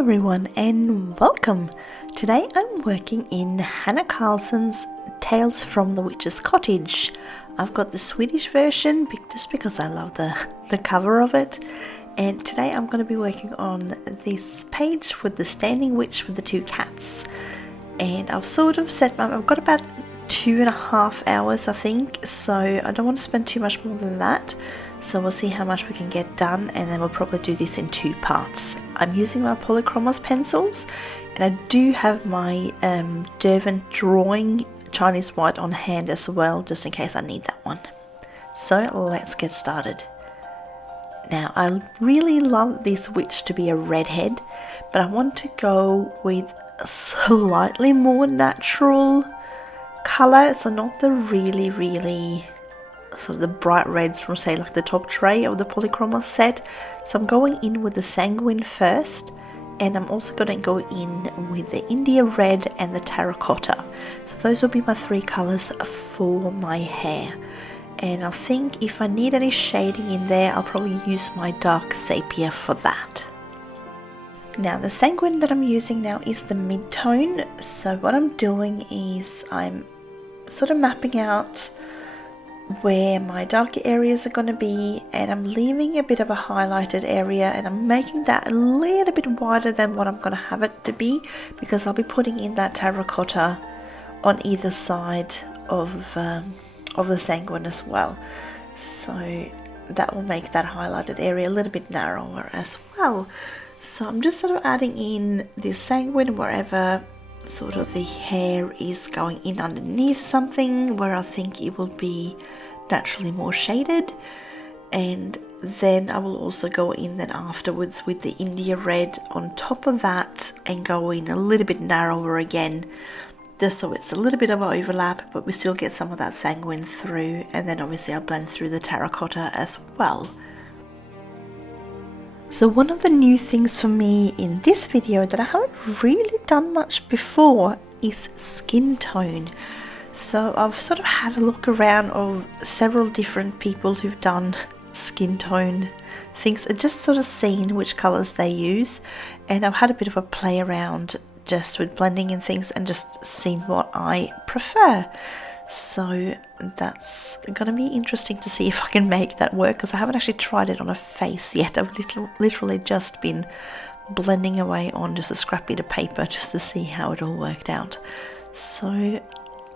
everyone and welcome! Today I'm working in Hanna Karlzon's Tales from the Witch's Cottage. I've got the Swedish version just because I love the cover of it, and today I'm going to be working on this page with the standing witch with the two cats. And I've sort of I've got about 2.5 hours I think, so I don't want to spend too much more than that. So we'll see how much we can get done, and then we'll probably do this in 2 parts. I'm using my Polychromos pencils, and I do have my Derwent Drawing Chinese White on hand as well, just in case I need that one. So let's get started. Now I really love this witch to be a redhead, but I want to go with a slightly more natural colour, so not the really sort of the bright reds from, say, like the top tray of the Polychromos set. So I'm going in with the Sanguine first, and I'm also going to go in with the India red and the Terracotta. So those will be my 3 colours for my hair. And I think if I need any shading in there, I'll probably use my dark Sepia for that. Now the Sanguine that I'm using now is the mid-tone. So what I'm doing is I'm sort of mapping out where my darker areas are going to be, and I'm leaving a bit of a highlighted area, and I'm making that a little bit wider than what I'm going to have it to be, because I'll be putting in that terracotta on either side of the Sanguine as well. So that will make that highlighted area a little bit narrower as well. So I'm just sort of adding in this Sanguine wherever sort of the hair is going in underneath something where I think it will be naturally more shaded, and then I will also go in then afterwards with the India red on top of that and go in a little bit narrower again, just so it's a little bit of an overlap but we still get some of that Sanguine through, and then obviously I'll blend through the terracotta as well. So one of the new things for me in this video that I haven't really done much before is skin tone. So I've sort of had a look around of several different people who've done skin tone things and just sort of seen which colours they use, and I've had a bit of a play around just with blending in things and just seen what I prefer. So that's going to be interesting to see if I can make that work, because I haven't actually tried it on a face yet. I've literally just been blending away on just a scrap bit of paper just to see how it all worked out. So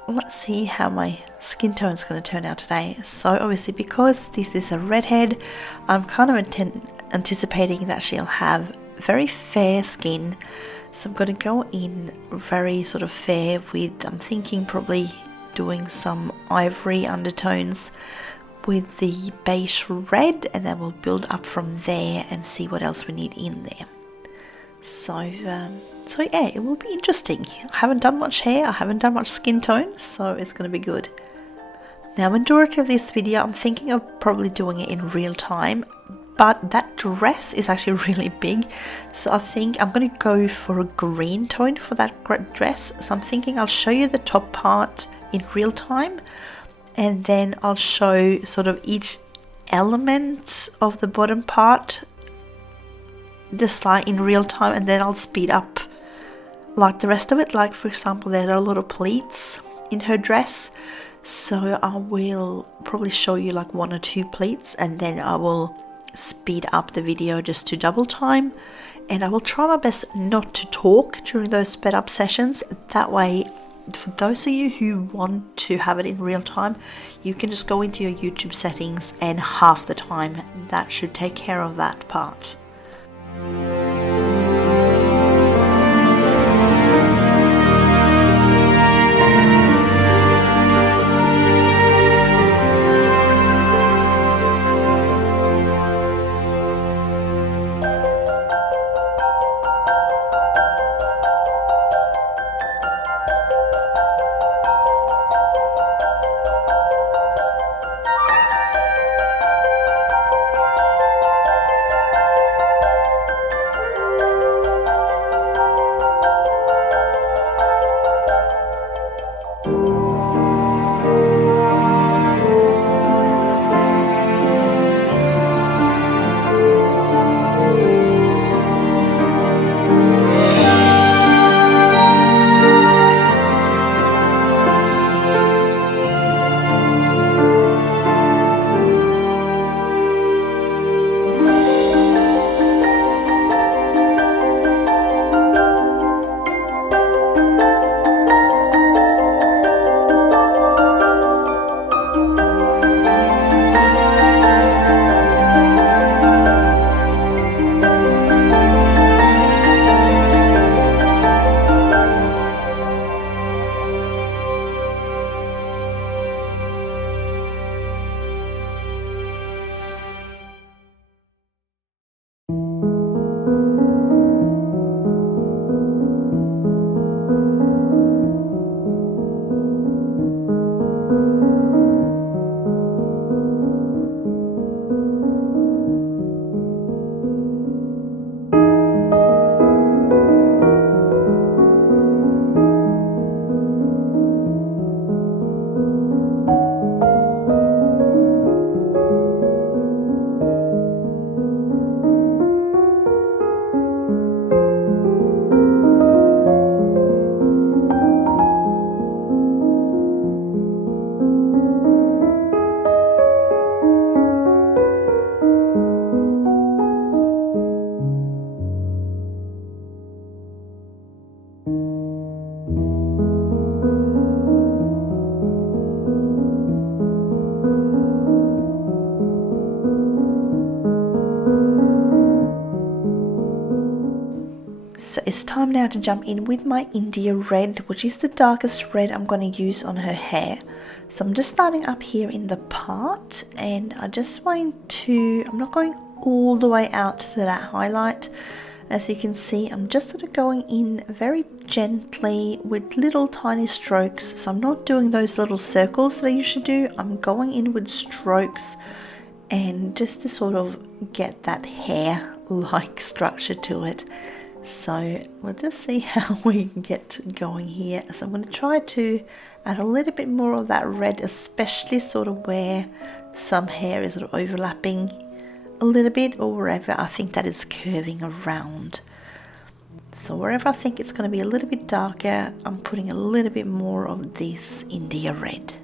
let's see how my skin tone is going to turn out today. So obviously, because this is a redhead, I'm kind of anticipating that she'll have very fair skin. So I'm going to go in very sort of fair with, I'm thinking probably doing some ivory undertones with the beige red, and then we'll build up from there and see what else we need in there. So yeah, it will be interesting. I haven't done much hair, I haven't done much skin tone, so it's going to be good. Now, majority of this video I'm thinking of probably doing it in real time, but that dress is actually really big, so I think I'm going to go for a green tone for that dress. So I'm thinking I'll show you the top part in real time, and then I'll show sort of each element of the bottom part just like in real time, and then I'll speed up like the rest of it. Like for example, there are a lot of pleats in her dress, so I will probably show you like 1 or 2 pleats, and then I will speed up the video just to double time, and I will try my best not to talk during those sped up sessions. That way, for those of you who want to have it in real time, you can just go into your YouTube settings and half the time. That should take care of that part. So it's time now to jump in with my India red, which is the darkest red I'm going to use on her hair. So I'm just starting up here in the part, and I just want to, I'm not going all the way out to that highlight. As you can see, I'm just sort of going in very gently with little tiny strokes. So I'm not doing those little circles that I usually do. I'm going in with strokes, and just to sort of get that hair-like structure to it. So we'll just see how we can get going here. So I'm going to try to add a little bit more of that red, especially sort of where some hair is sort of overlapping a little bit, or wherever I think that is curving around. So wherever I think it's going to be a little bit darker, I'm putting a little bit more of this India red.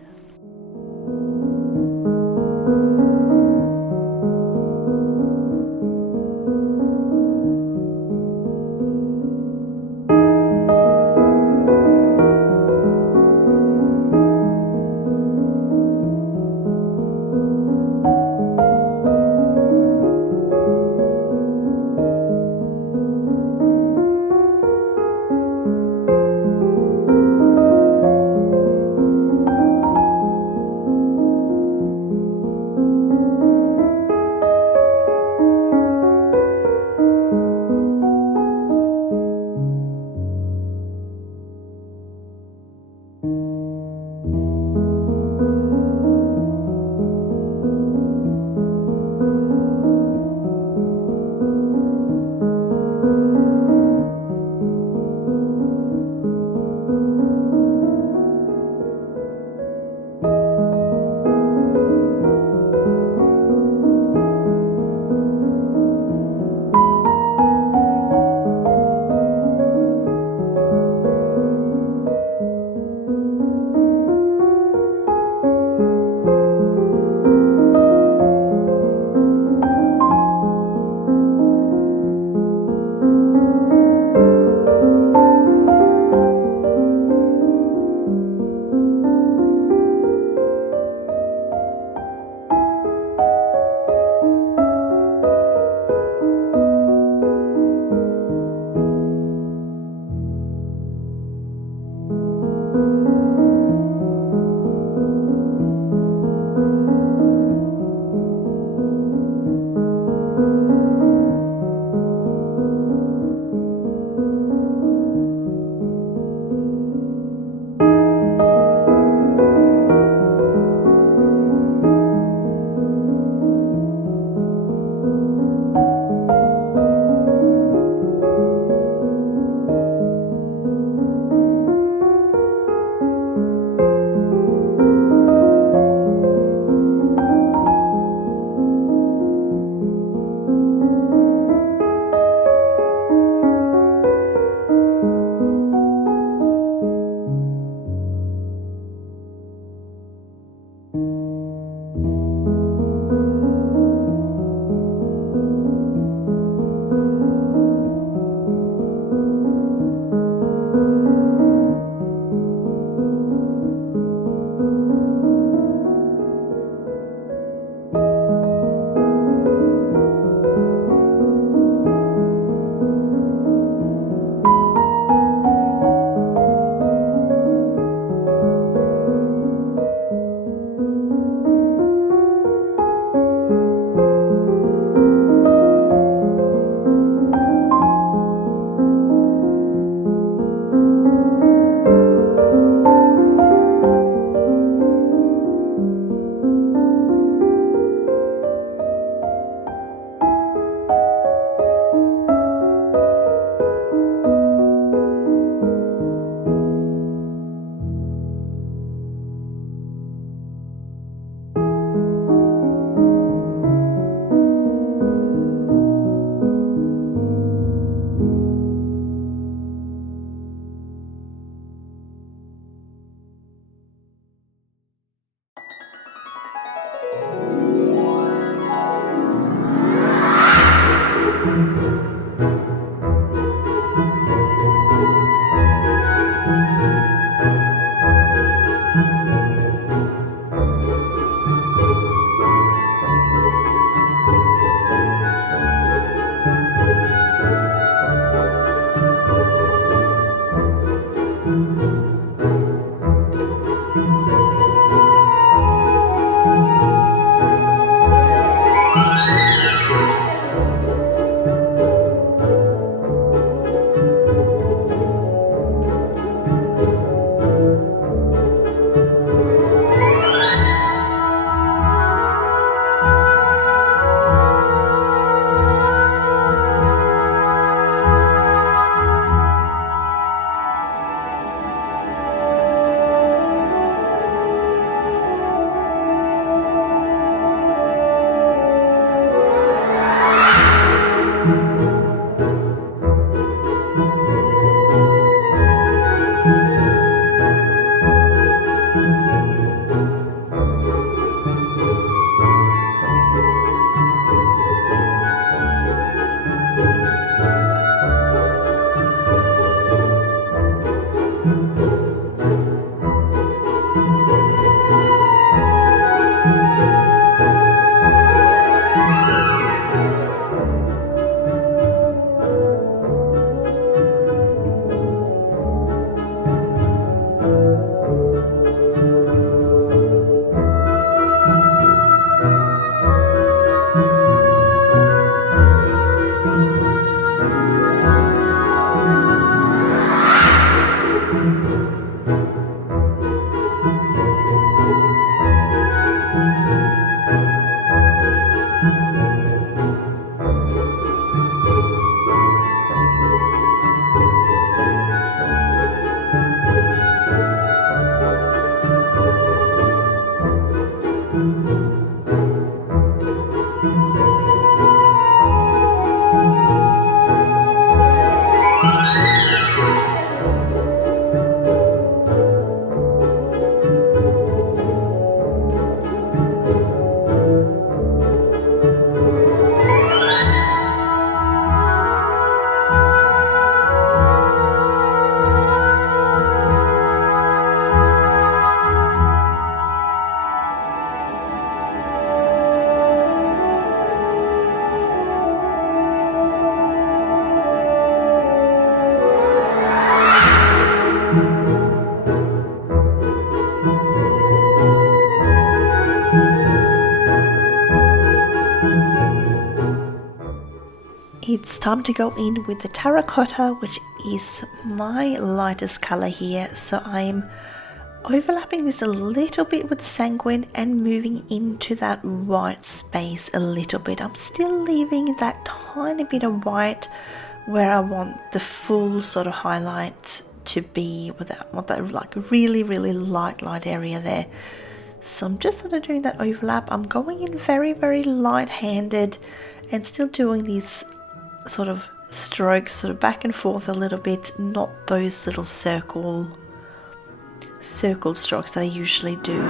It's time to go in with the Terracotta, which is my lightest color here. So I'm overlapping this a little bit with the Sanguine and moving into that white space a little bit. I'm still leaving that tiny bit of white where I want the full sort of highlight to be, with that, want that like really light area there. So I'm just sort of doing that overlap. I'm going in very light-handed and still doing these sort of strokes sort of back and forth a little bit, not those little circle strokes that I usually do.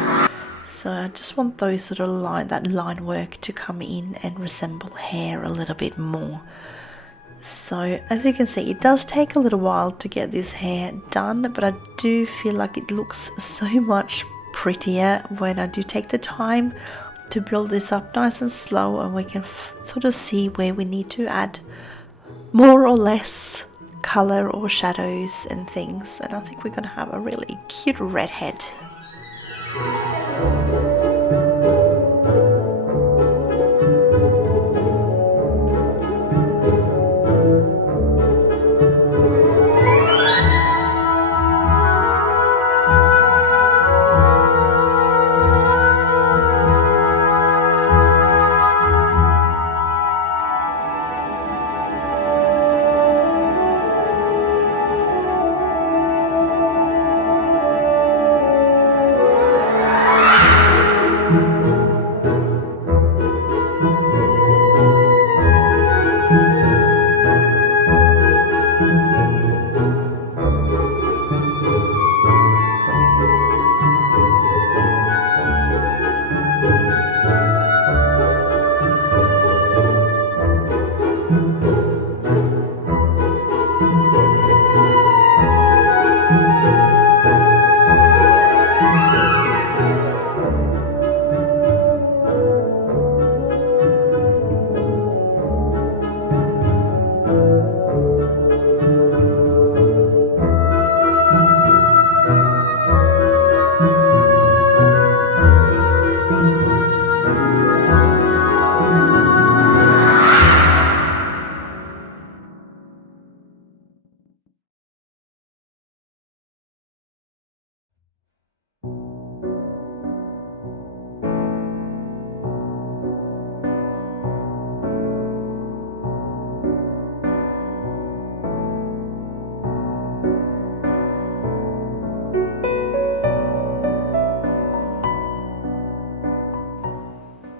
So I just want those sort of that line work to come in and resemble hair a little bit more. So as you can see, it does take a little while to get this hair done, but I do feel like it looks so much prettier when I do take the time to build this up nice and slow, and we can sort of see where we need to add more or less color or shadows and things. And I think we're going to have a really cute red head.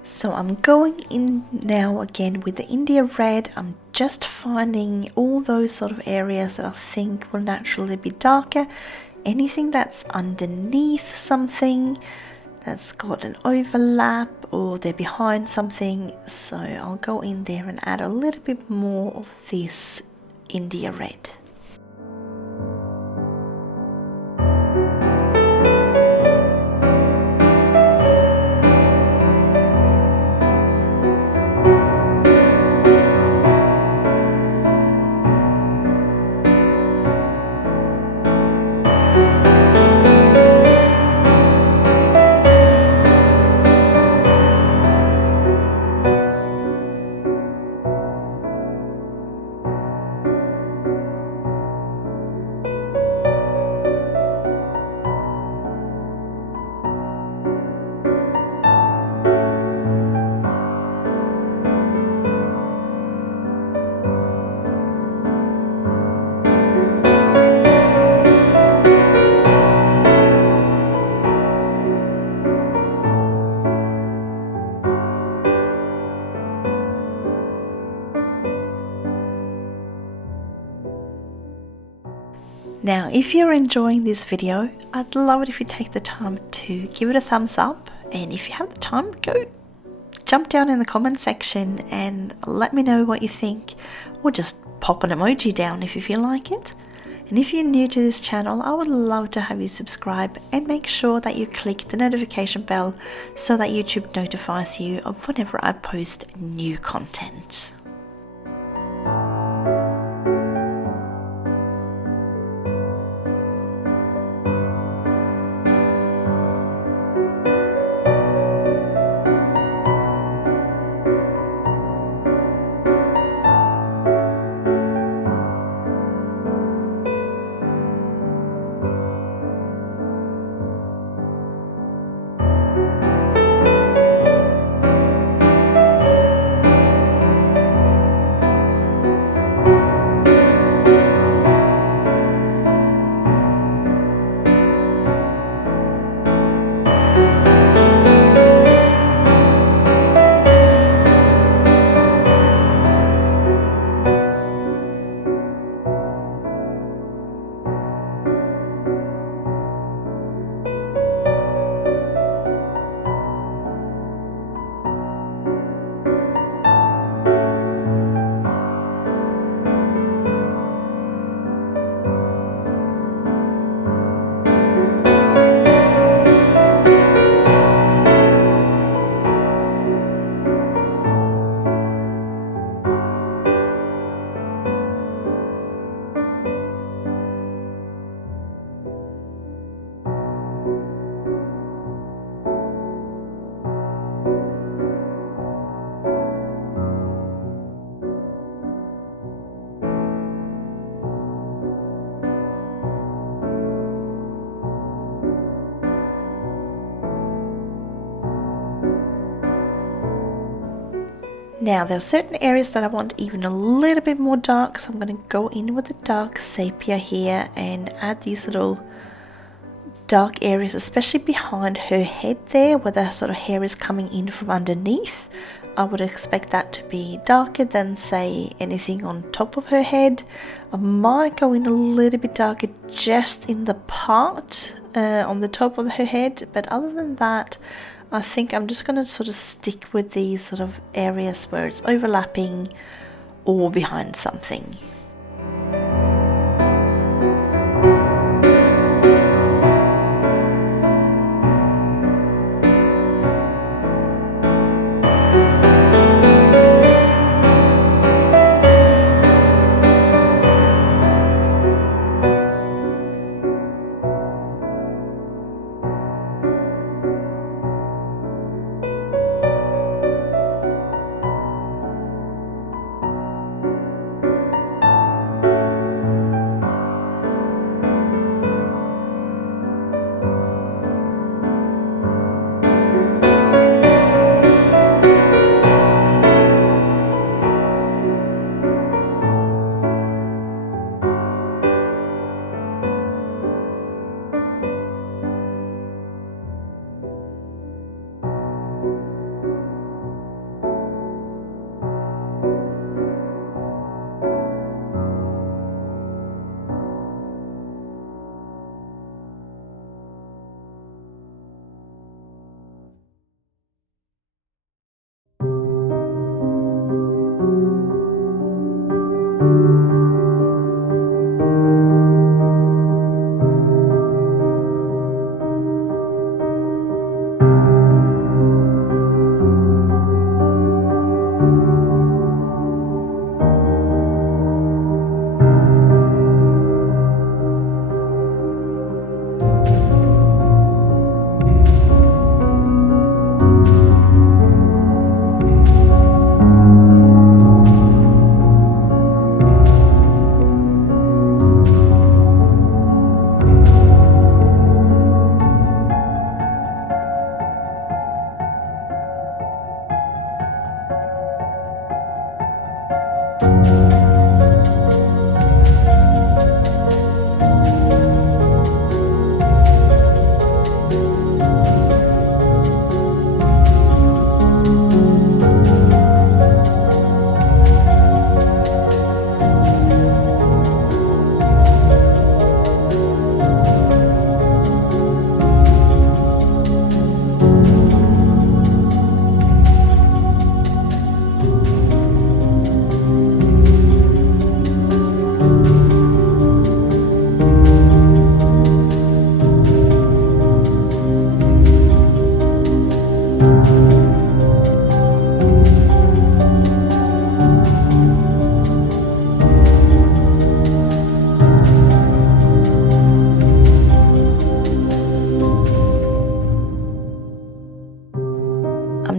So I'm going in now again with the India red. I'm just finding all those sort of areas that I think will naturally be darker. Anything that's underneath something that's got an overlap or they're behind something. So I'll go in there and add a little bit more of this India red. Now, if you're enjoying this video, I'd love it if you take the time to give it a thumbs up, and if you have the time, go jump down in the comment section and let me know what you think, or just pop an emoji down if you feel like it. And if you're new to this channel, I would love to have you subscribe and make sure that you click the notification bell so that YouTube notifies you of whenever I post new content. Now there are certain areas that I want even a little bit more dark, so I'm going to go in with the dark sepia here and add these little dark areas, especially behind her head there where the sort of hair is coming in from underneath. I would expect that to be darker than, say, anything on top of her head. I might go in a little bit darker just in the part on the top of her head, but other than that, I think I'm just going to sort of stick with these sort of areas where it's overlapping or behind something.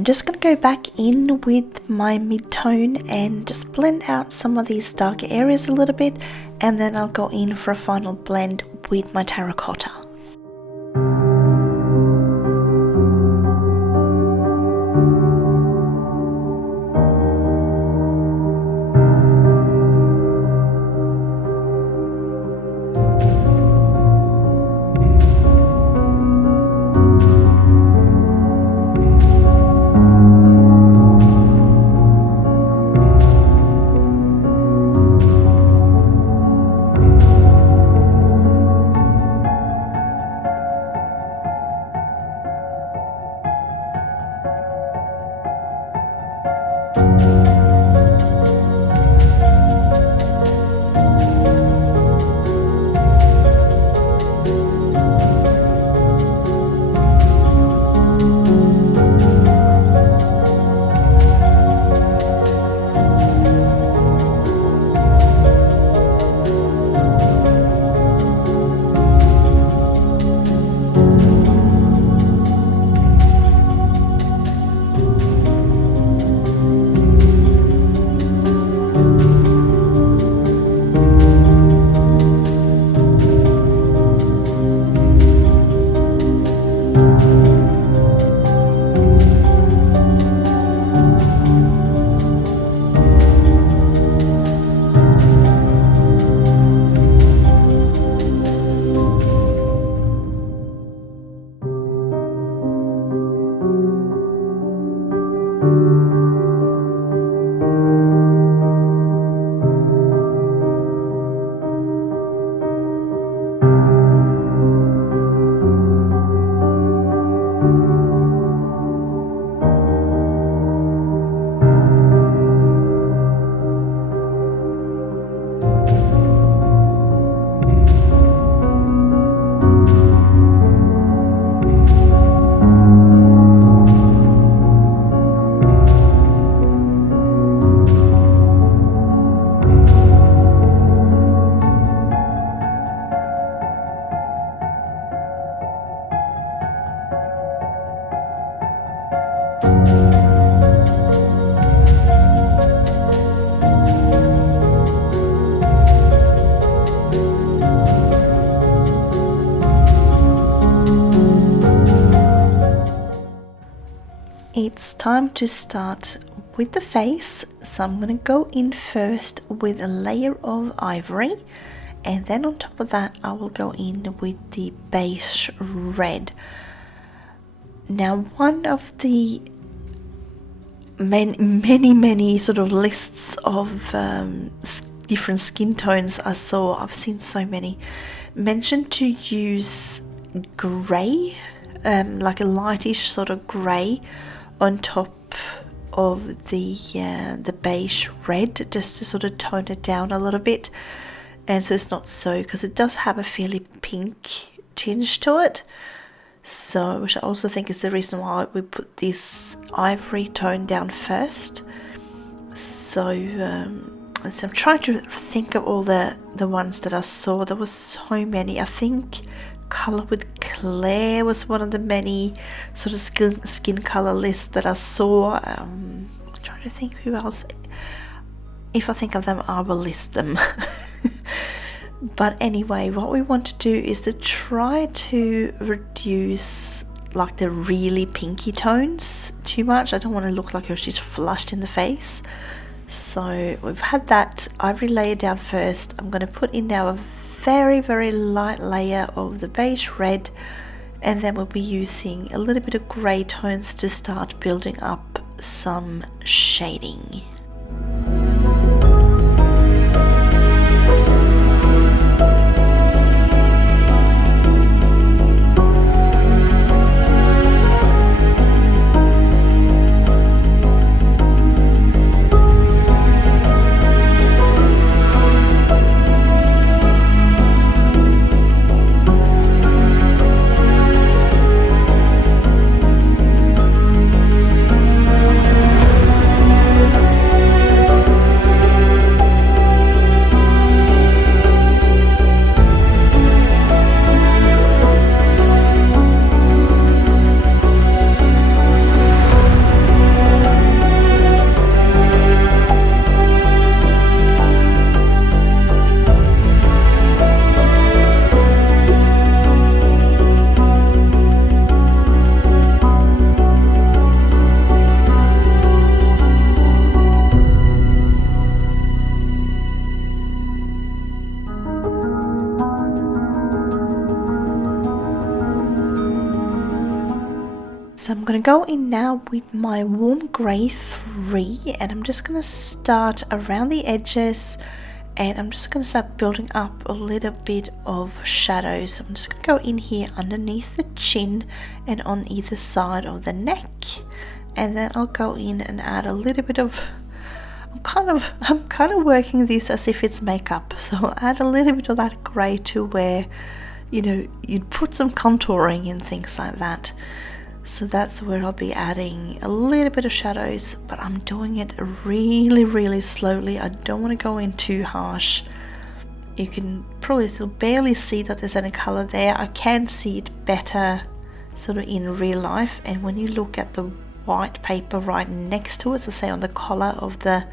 I'm just going to go back in with my mid-tone and just blend out some of these darker areas a little bit, and then I'll go in for a final blend with my terracotta. It's time to start with the face, so I'm going to go in first with a layer of ivory, and then on top of that I will go in with the beige red. Now, one of the many sort of lists of different skin tones I saw, I've seen so many, mentioned to use grey, like a lightish sort of grey on top of the beige red, just to sort of tone it down a little bit, and so it's not so, because it does have a fairly pink tinge to it, so which I also think is the reason why we put this ivory tone down first. So I'm trying to think of all the ones that I saw. There was so many. I think Color with Claire was one of the many sort of skin color lists that I saw. I'm trying to think who else. If I think of them, I will list them. But anyway, what we want to do is to try to reduce like the really pinky tones too much. I don't want to look like she's flushed in the face. So we've had that ivory layer down first. I'm going to put in now a very light layer of the beige red, and then we'll be using a little bit of grey tones to start building up some shading. I'm going to go in now with my warm grey 3, and I'm just going to start around the edges, and I'm just going to start building up a little bit of shadows. So I'm just going to go in here underneath the chin and on either side of the neck, and then I'll go in and add a little bit of, I'm kind of working this as if it's makeup, so I'll add a little bit of that grey to where, you know, you'd put some contouring and things like that. So that's where I'll be adding a little bit of shadows, but I'm doing it really slowly. I don't want to go in too harsh. You can probably still barely see that there's any color there. I can see it better sort of in real life, and when you look at the white paper right next to it, so say on the collar of the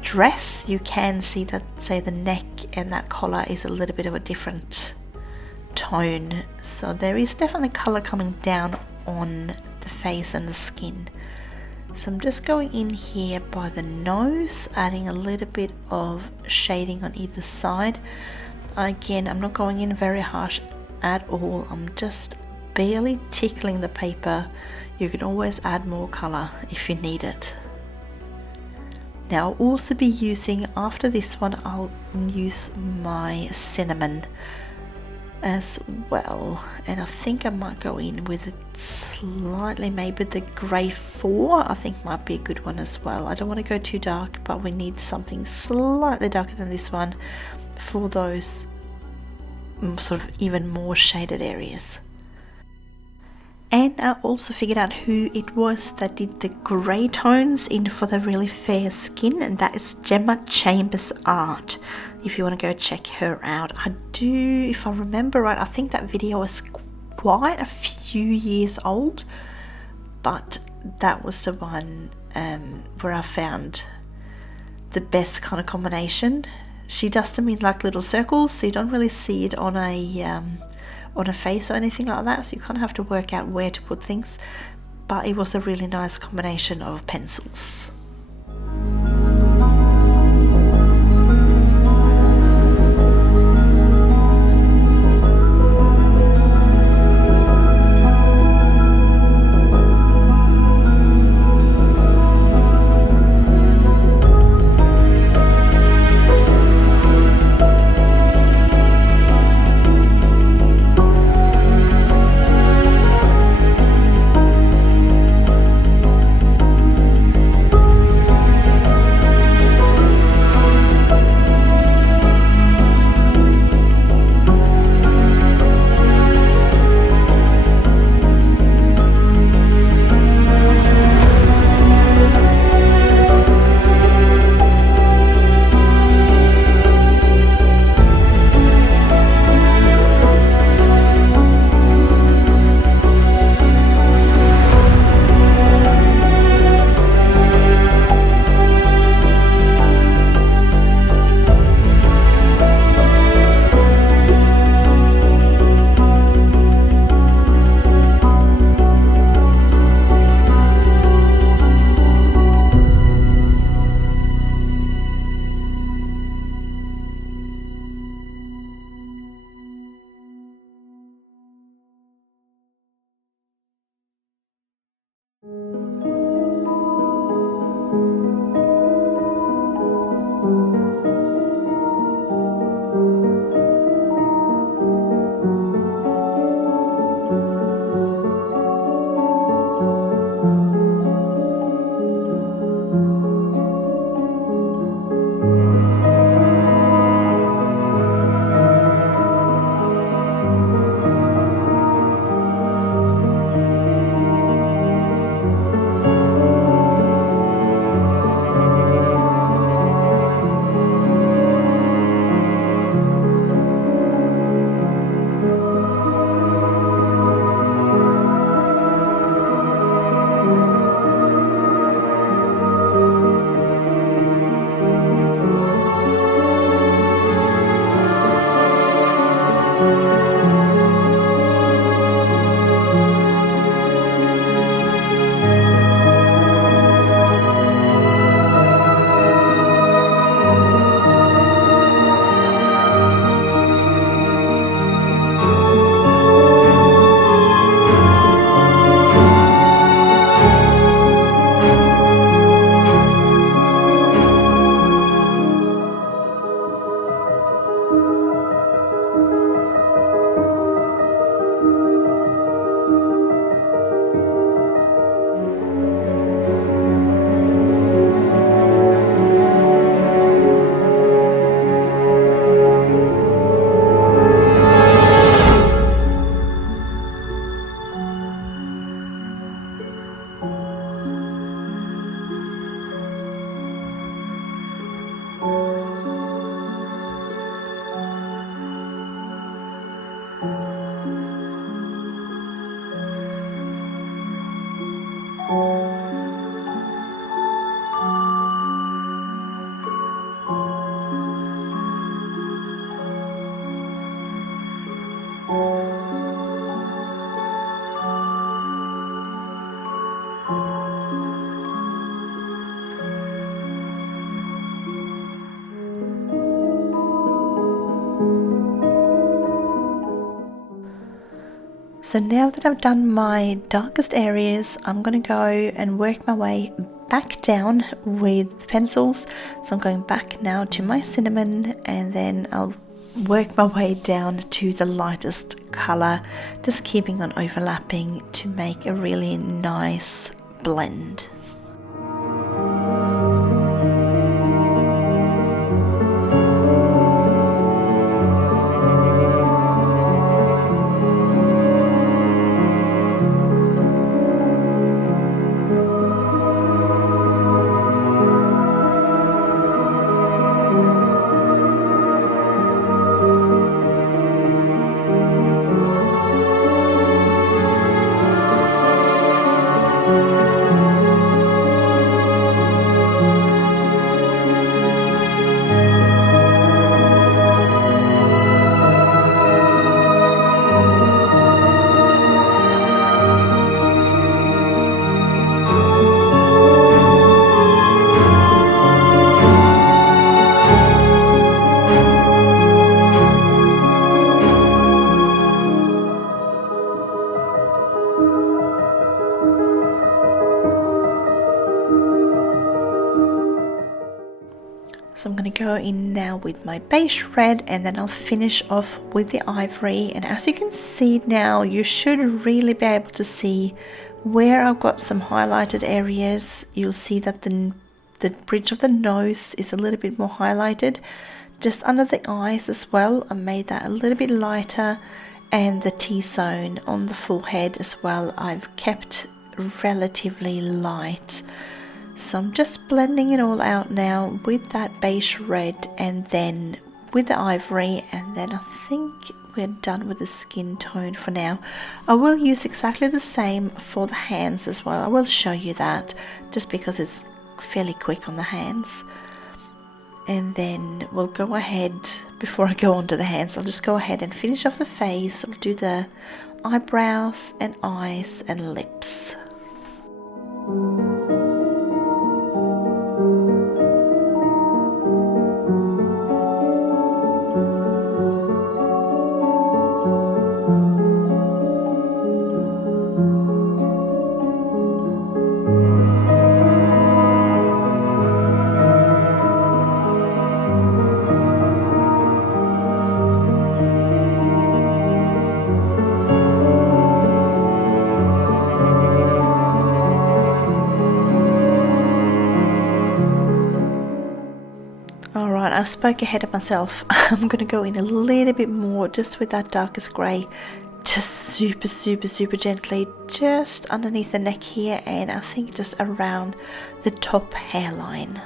dress, you can see that, say, the neck and that collar is a little bit of a different tone. So there is definitely color coming down on the face and the skin. So I'm just going in here by the nose, adding a little bit of shading on either side. Again, I'm not going in very harsh at all. I'm just barely tickling the paper. You can always add more color if you need it. Now I'll also be using, after this one, I'll use my cinnamon as well, and I think I might go in with it slightly, maybe the grey 4 I think might be a good one as well. I don't want to go too dark, but we need something slightly darker than this one for those sort of even more shaded areas. And I also figured out who it was that did the grey tones in for the really fair skin, and that is Gemma Chambers Art. If you want to go check her out. I do, if I remember right, I think that video was quite a few years old, but that was the one where I found the best kind of combination. She does them in like little circles, so you don't really see it on a face or anything like that, so you kind of have to work out where to put things, but it was a really nice combination of pencils. So now that I've done my darkest areas, I'm going to go and work my way back down with pencils. So I'm going back now to my cinnamon, and then I'll work my way down to the lightest colour, just keeping on overlapping to make a really nice blend. So I'm going to go in now with my beige red, and then I'll finish off with the ivory. And as you can see now, you should really be able to see where I've got some highlighted areas. You'll see that the bridge of the nose is a little bit more highlighted. Just under the eyes as well, I made that a little bit lighter, and the T-zone on the forehead as well, I've kept relatively light. So I'm just blending it all out now with that beige red and then with the ivory, and then I think we're done with the skin tone for now. I will use exactly the same for the hands as well. I will show you that just because it's fairly quick on the hands. And then we'll go ahead, before I go on to the hands, I'll just go ahead and finish off the face. I'll do the eyebrows and eyes and lips. I spoke ahead of myself. I'm going to go in a little bit more just with that darkest grey, just super gently, just underneath the neck here, and I think just around the top hairline.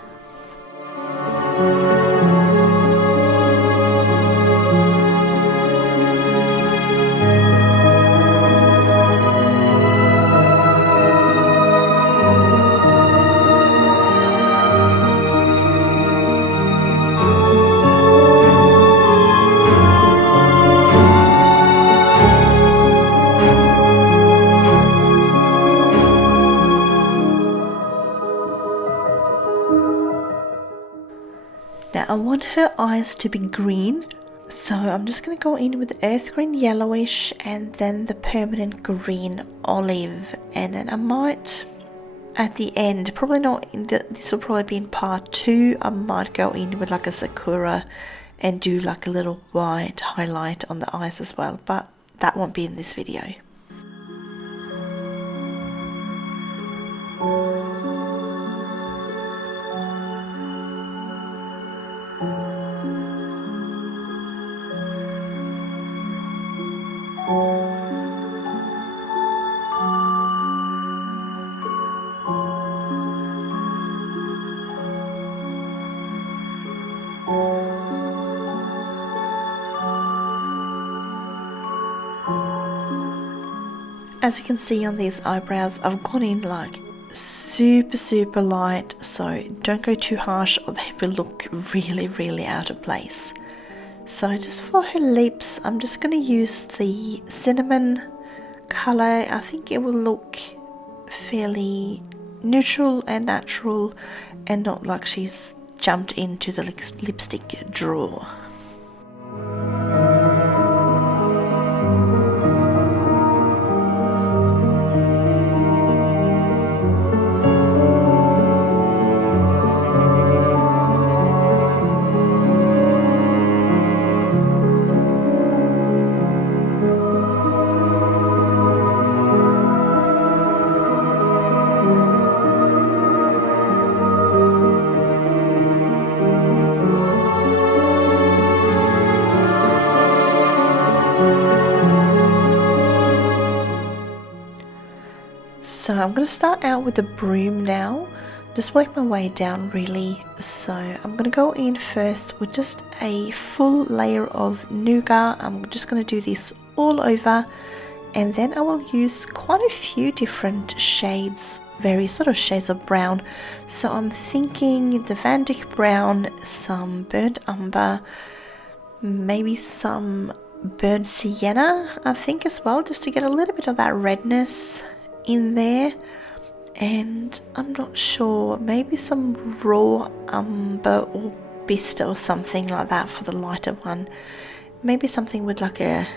Now I want her eyes to be green, so I'm just going to go in with the earth green yellowish and then the permanent green olive, and then I might at the end, probably not in this will probably be in part 2, I might go in with like a sakura and do like a little white highlight on the eyes as well, but that won't be in this video. As you can see on these eyebrows, I've gone in like super light, so don't go too harsh or they will look really out of place. So just for her lips, I'm just going to use the cinnamon color. I think it will look fairly neutral and natural and not like she's jumped into the lipstick drawer. to start out with the broom now, just work my way down really. So I'm going to go in first with just a full layer of nougat. I'm just going to do this all over, and then I will use quite a few different shades, various sort of shades of brown. So I'm thinking the Van Dyck brown, some burnt umber, maybe some burnt sienna, I think, as well, just to get a little bit of that redness in there. And I'm not sure, maybe some raw umber or bistre or something like that for the lighter one. Maybe something with like a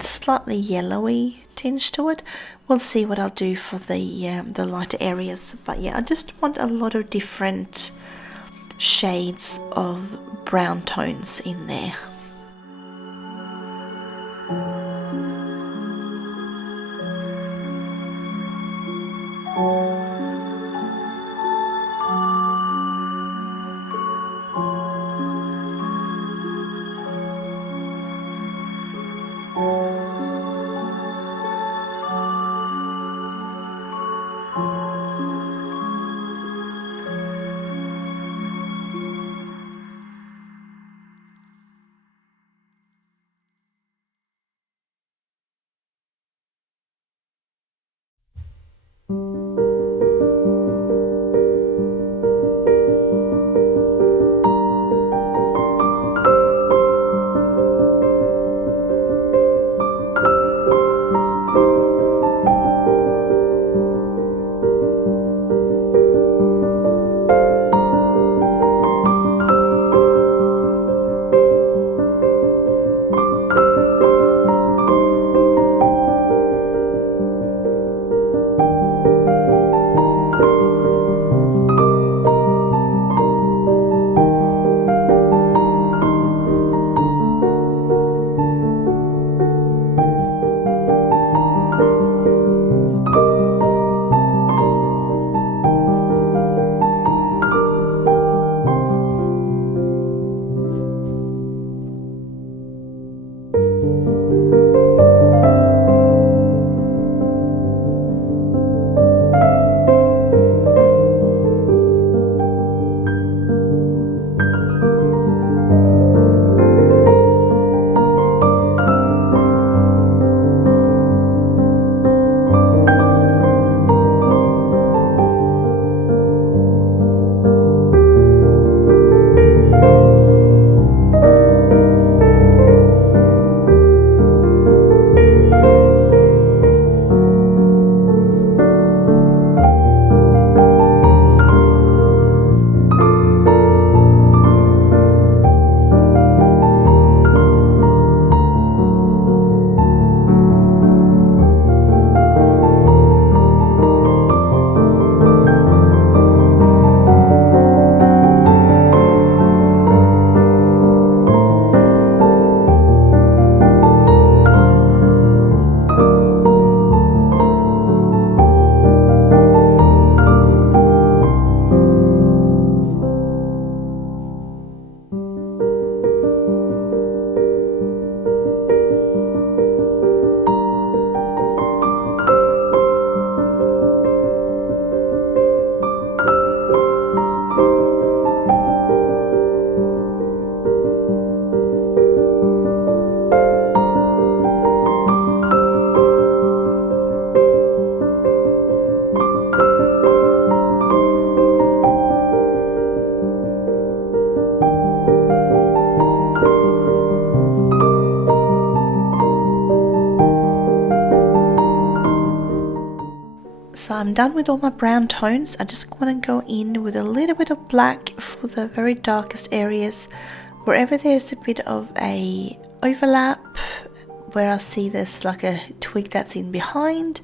slightly yellowy tinge to it. We'll see what I'll do for the lighter areas. But yeah, I just want a lot of different shades of brown tones in there. So I'm done with all my brown tones. I just want to go in with a little bit of black for the very darkest areas, wherever there's a bit of a overlap, where I see there's like a twig that's in behind,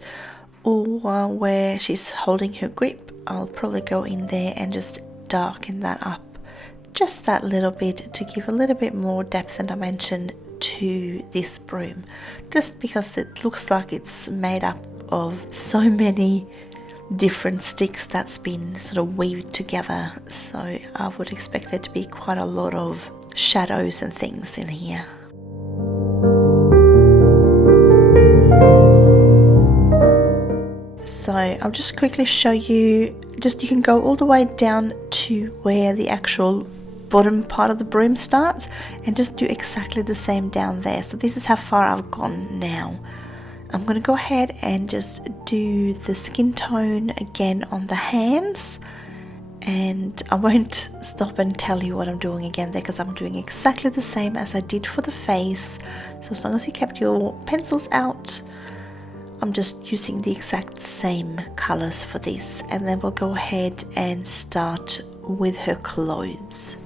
or where she's holding her grip. I'll probably go in there and just darken that up just that little bit to give a little bit more depth and dimension to this broom, just because it looks like it's made up of so many different sticks that's been sort of weaved together. So I would expect there to be quite a lot of shadows and things in here. So I'll just quickly show you, you can go all the way down to where the actual bottom part of the broom starts and just do exactly the same down there. So this is how far I've gone now. I'm going to go ahead and just do the skin tone again on the hands, and I won't stop and tell you what I'm doing again there because I'm doing exactly the same as I did for the face. So as long as you kept your pencils out, I'm just using the exact same colors for this, and then we'll go ahead and start with her clothes.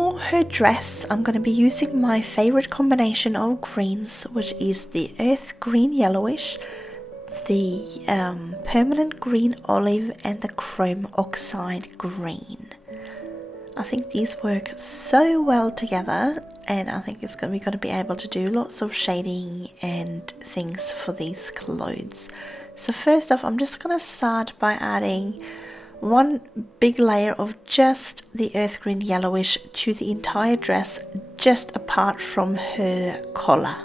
For her dress, I'm going to be using my favorite combination of greens, which is the earth green yellowish, the permanent green olive, and the chrome oxide green. I think these work so well together, and I think we're going to be able to do lots of shading and things for these clothes. So first off, I'm just going to start by adding one big layer of just the earth green yellowish to the entire dress, just apart from her collar.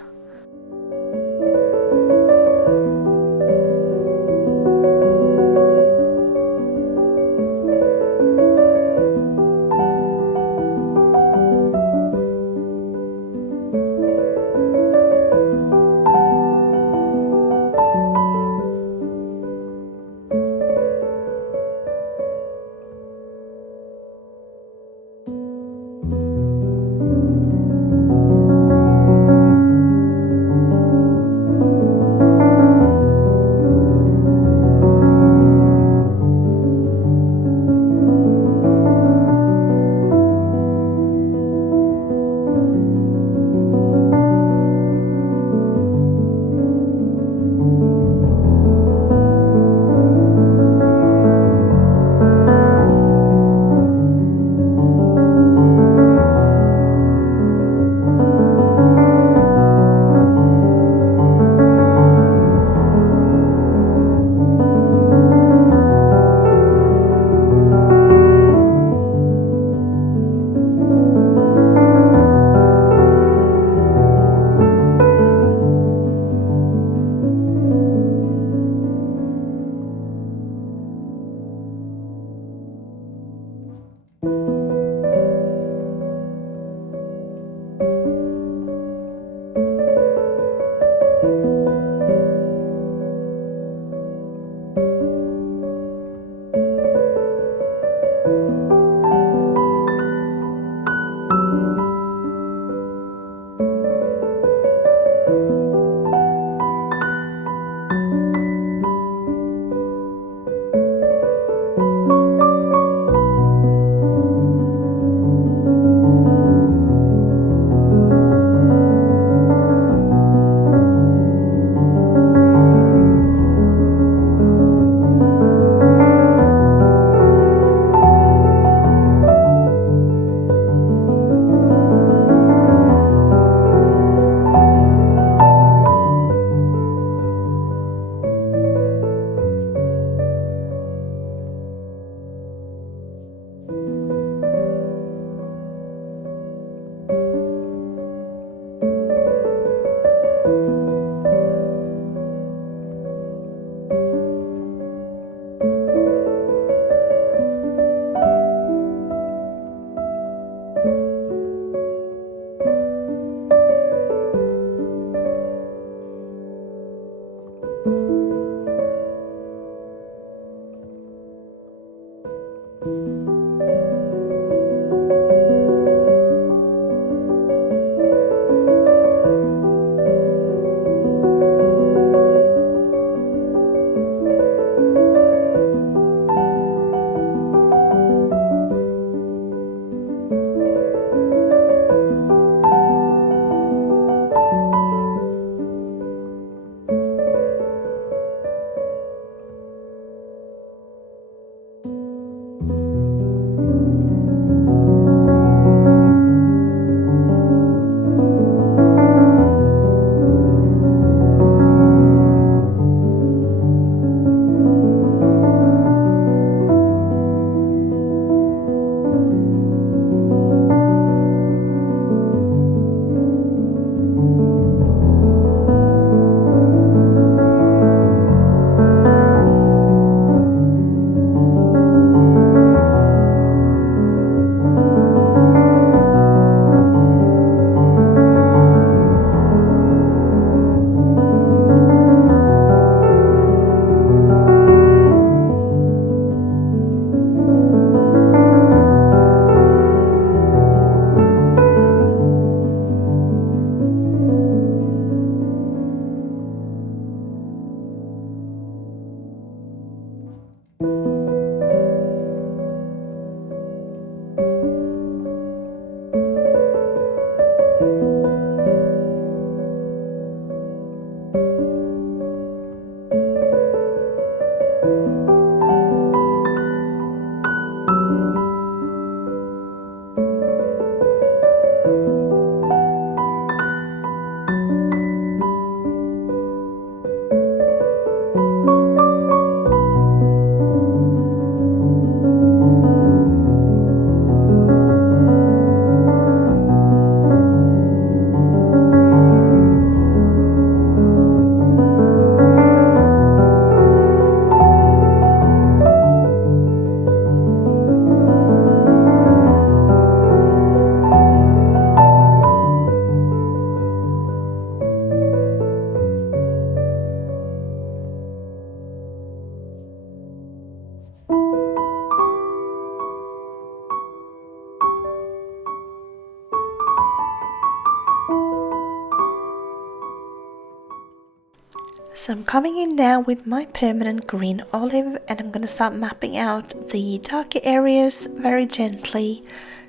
So I'm coming in now with my permanent green olive, and I'm going to start mapping out the darker areas very gently.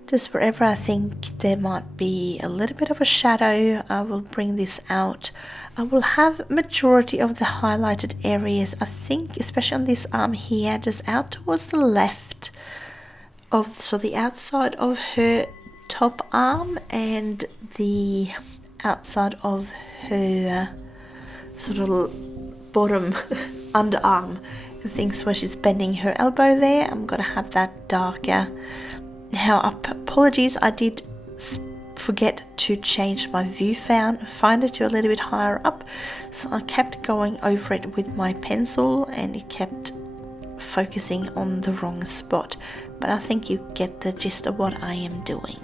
Just wherever I think there might be a little bit of a shadow, I will bring this out. I will have majority of the highlighted areas, I think, especially on this arm here, just out towards the left of, so the outside of her top arm and the outside of her sort of bottom underarm and things where she's bending her elbow there. I'm going to have that darker. Now, apologies, I did forget to change my viewfinder to a little bit higher up, so I kept going over it with my pencil and it kept focusing on the wrong spot, but I think you get the gist of what I am doing.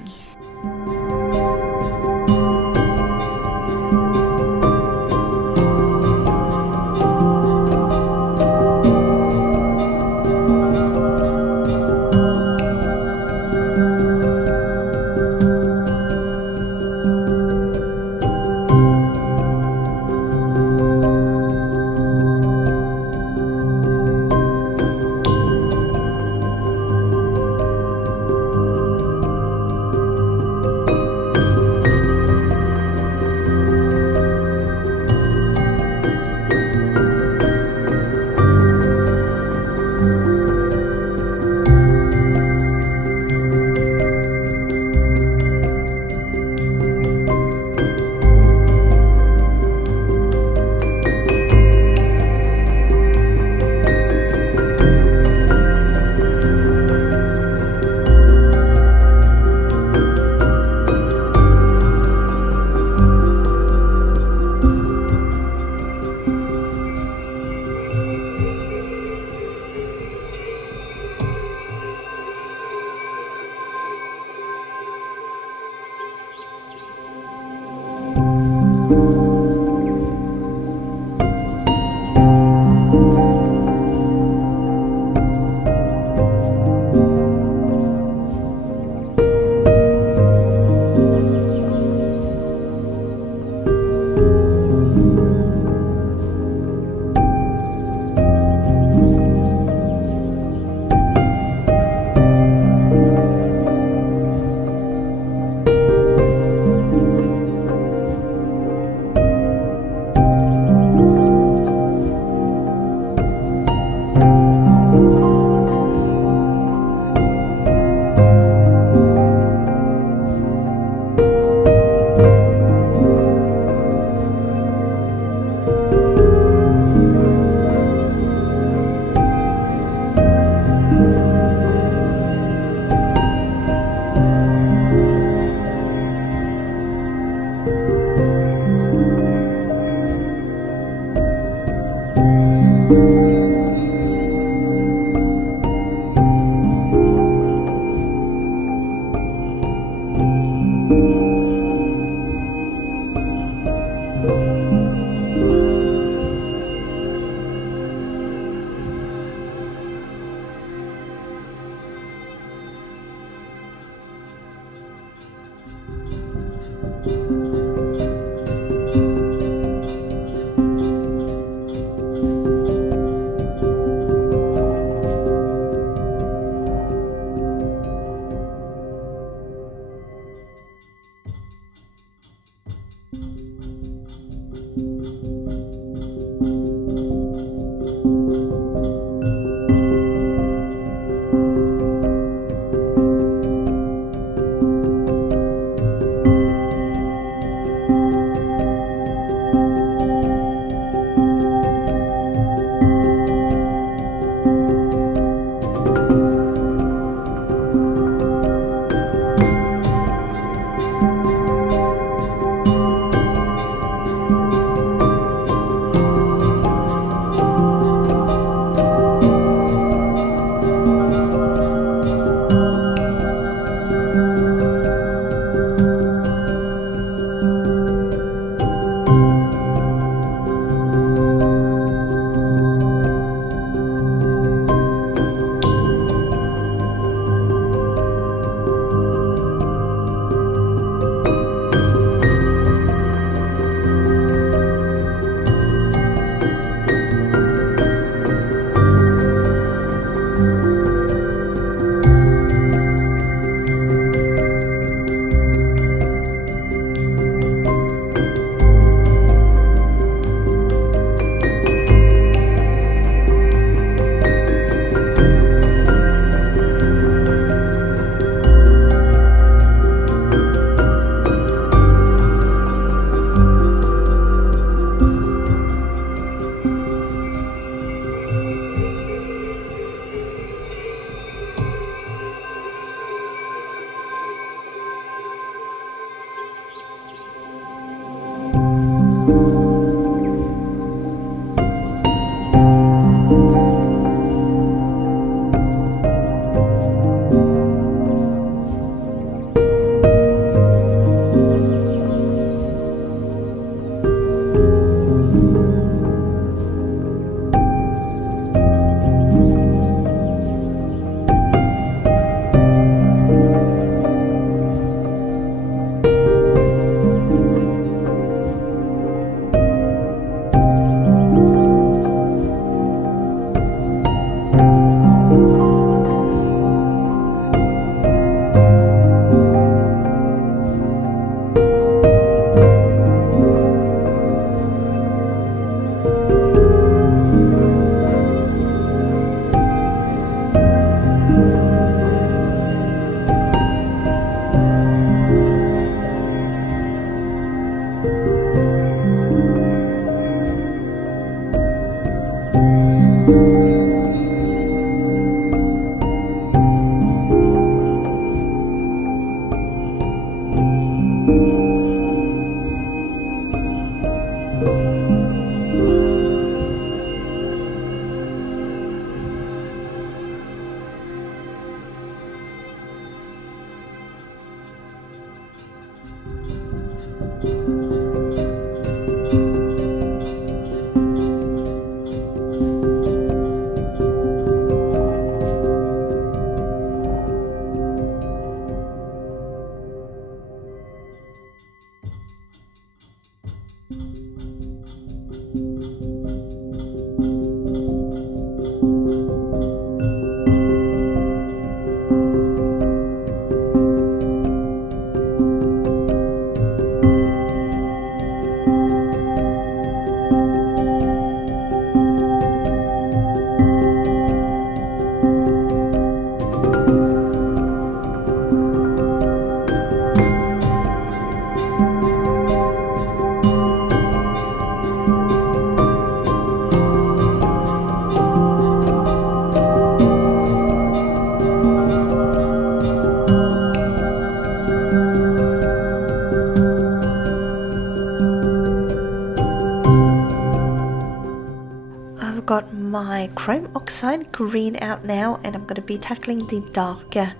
I've got my chrome oxide green out now, and I'm going to be tackling the darker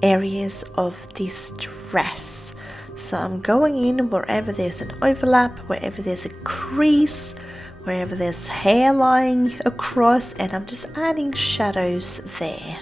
areas of this dress. So I'm going in wherever there's an overlap, wherever there's a crease, wherever there's hair lying across, and I'm just adding shadows there.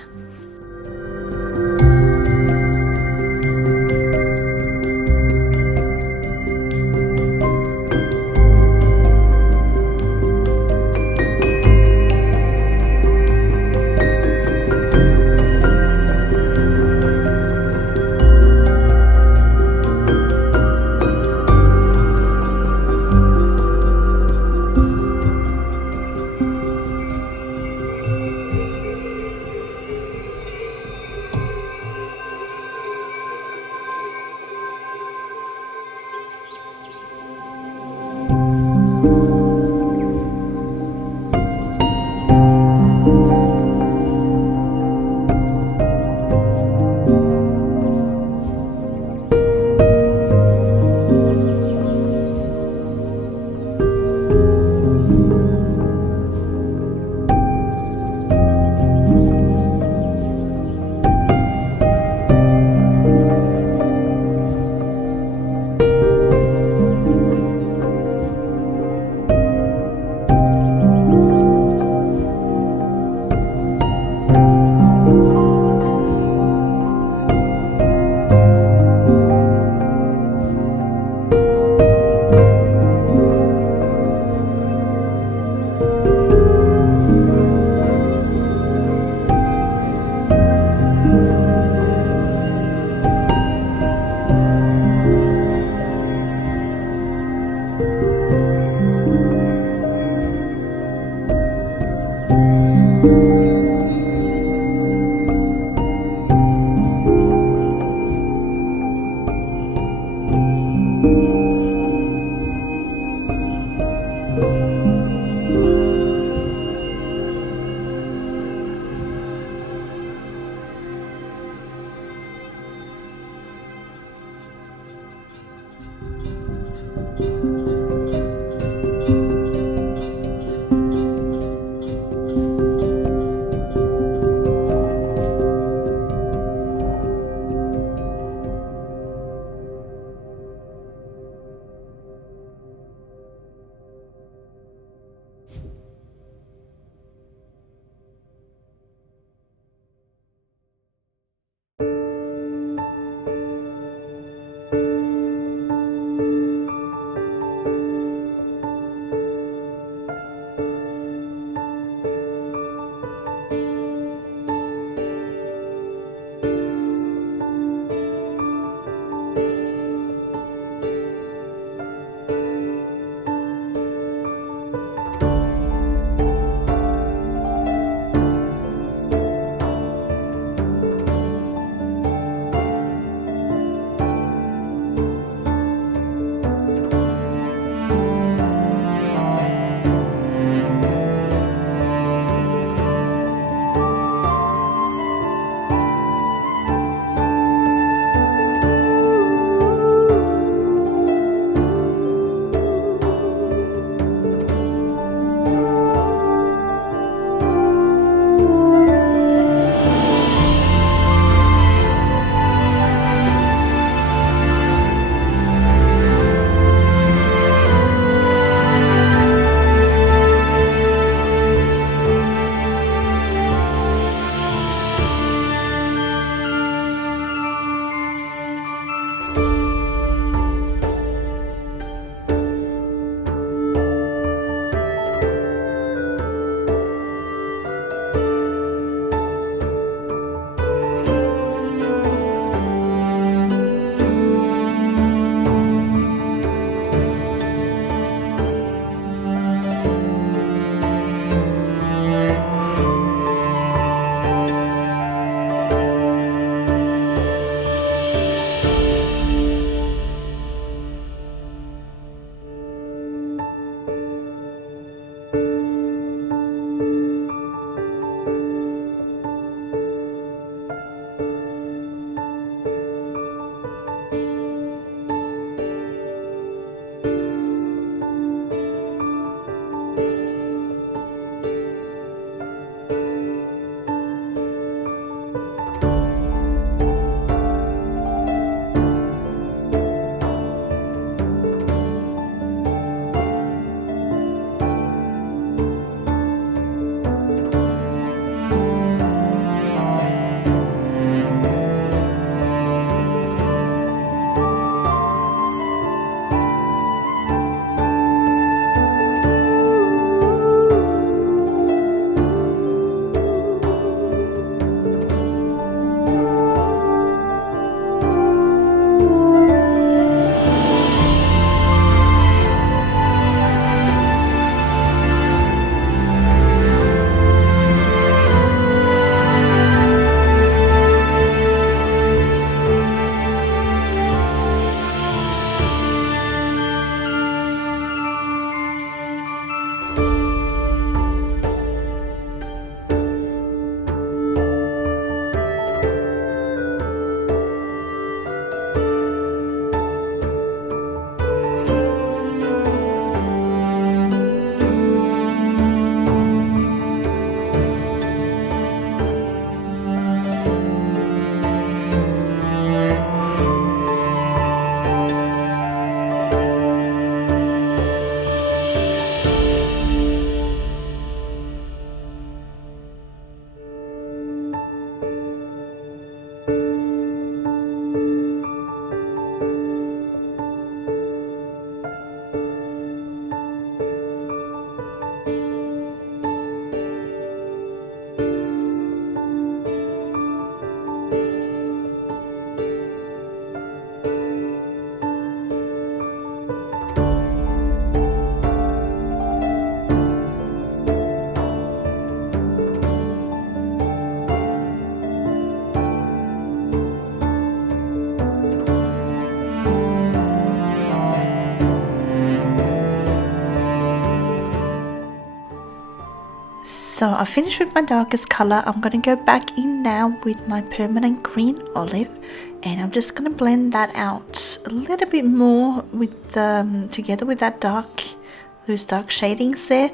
So I finished with my darkest colour. I'm going to go back in now with my permanent green olive, and I'm just going to blend that out a little bit more with together with that those dark shadings there,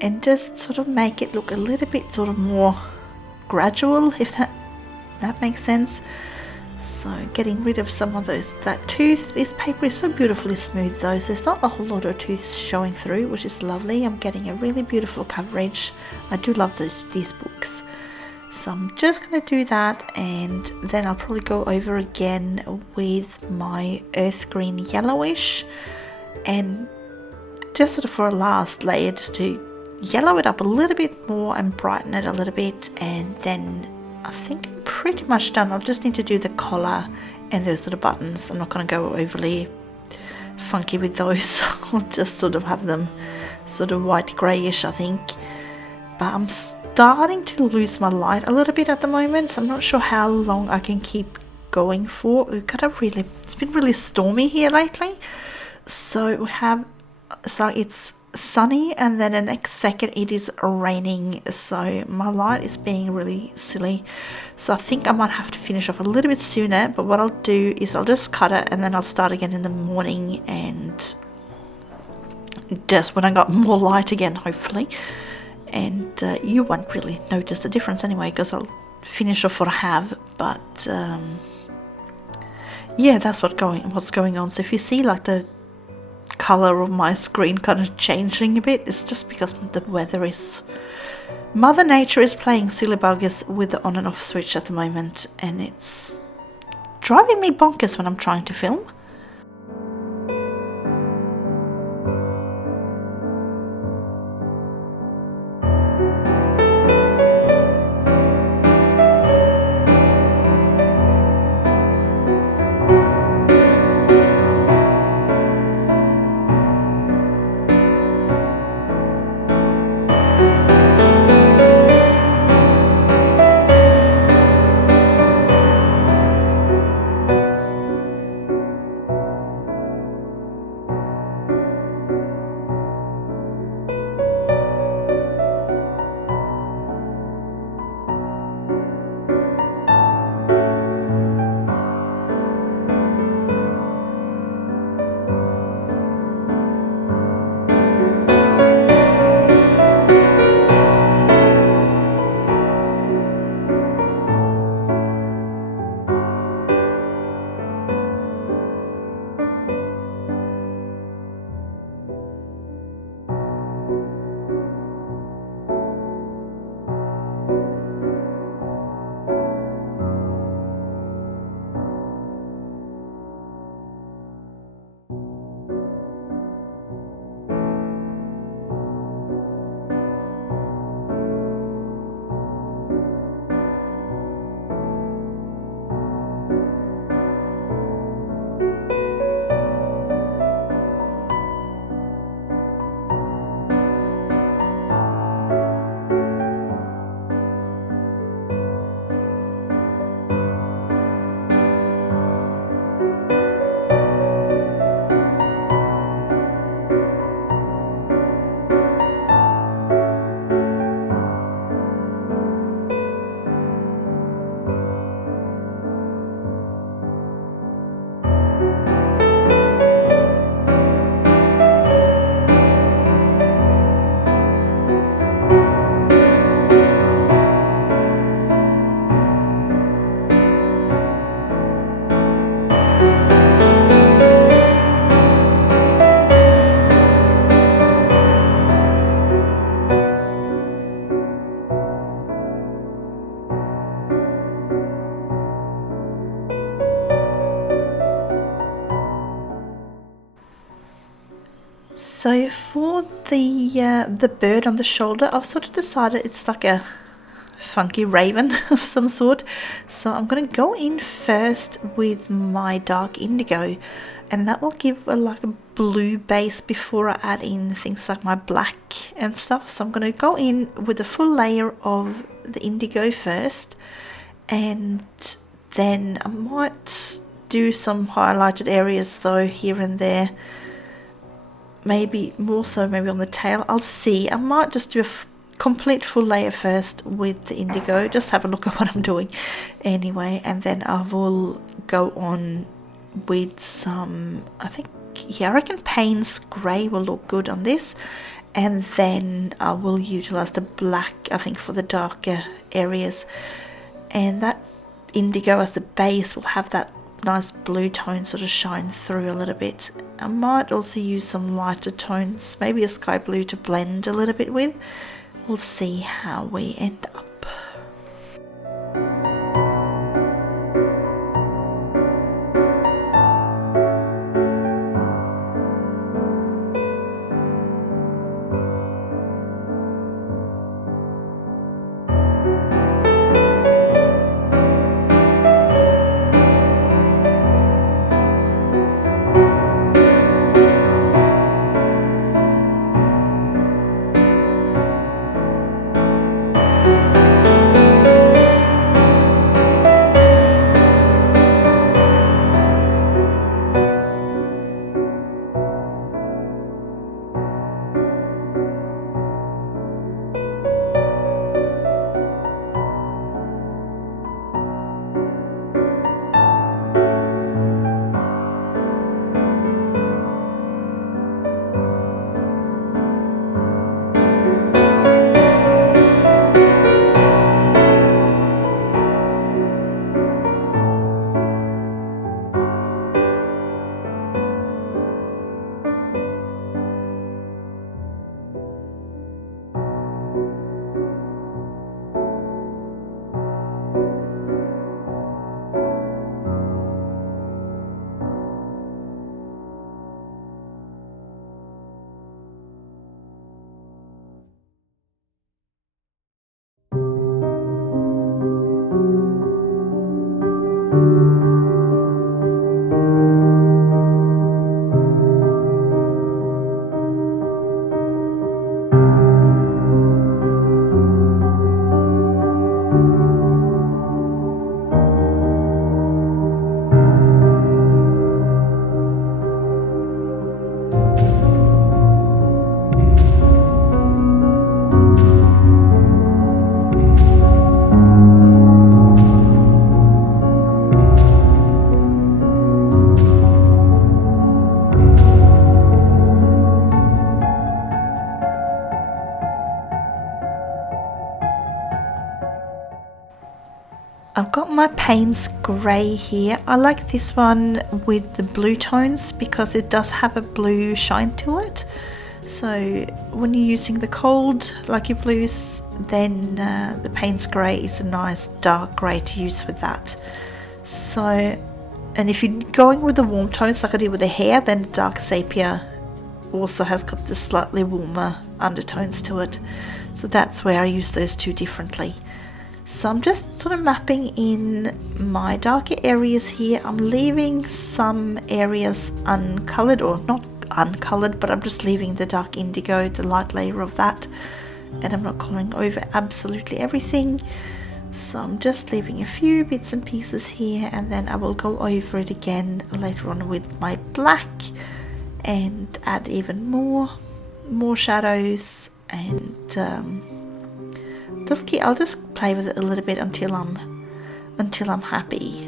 and just sort of make it look a little bit sort of more gradual, if that makes sense. So getting rid of some of that tooth. This paper is so beautifully smooth though, so there's not a whole lot of tooth showing through, which is lovely. I'm getting a really beautiful coverage. I do love these books. So I'm just going to do that, and then I'll probably go over again with my earth green yellowish, and just sort of for a last layer, just to yellow it up a little bit more and brighten it a little bit, and then I think I'm pretty much done. I'll just need to do the collar and those little buttons. I'm not going to go overly funky with those. I'll just sort of have them sort of white greyish, I think. But I'm starting to lose my light a little bit at the moment, so I'm not sure how long I can keep going for. It's been really stormy here lately, so it's sunny, and then the next second it is raining, so my light is being really silly. So I think I might have to finish off a little bit sooner, but what I'll do is I'll just cut it, and then I'll start again in the morning, and just when I got more light again, hopefully. And you won't really notice the difference anyway, because I'll finish off what I have. But yeah, that's what's going on. So if you see like the color of my screen kind of changing a bit, it's just because the weather is, Mother Nature is playing silly buggers with the on and off switch at the moment, and it's driving me bonkers when I'm trying to film. So for the bird on the shoulder, I've sort of decided it's like a funky raven of some sort. So I'm going to go in first with my dark indigo, and that will give like a blue base before I add in things like my black and stuff. So I'm going to go in with a full layer of the indigo first, and then I might do some highlighted areas though here and there, maybe more so maybe on the tail. I'll see. I might just do complete full layer first with the indigo. Just have a look at what I'm doing anyway, and then I will go on with some, I reckon Payne's grey will look good on this, and then I will utilize the black, I think, for the darker areas, and that indigo as the base will have that nice blue tone sort of shine through a little bit. I might also use some lighter tones, maybe a sky blue to blend a little bit with. We'll see how we end up. I've got my Payne's grey here. I like this one with the blue tones because it does have a blue shine to it. So when you're using the cold lucky blues, then the Payne's grey is a nice dark grey to use with that. So, and if you're going with the warm tones like I did with the hair, then the dark sepia also has got the slightly warmer undertones to it. So that's where I use those two differently. So I'm just sort of mapping in my darker areas here. I'm leaving some areas uncolored, or not uncolored, but I'm just leaving the dark indigo, the light layer of that, and I'm not coloring over absolutely everything. So I'm just leaving a few bits and pieces here, and then I will go over it again later on with my black and add even more shadows, and I'll just play with it a little bit until I'm happy.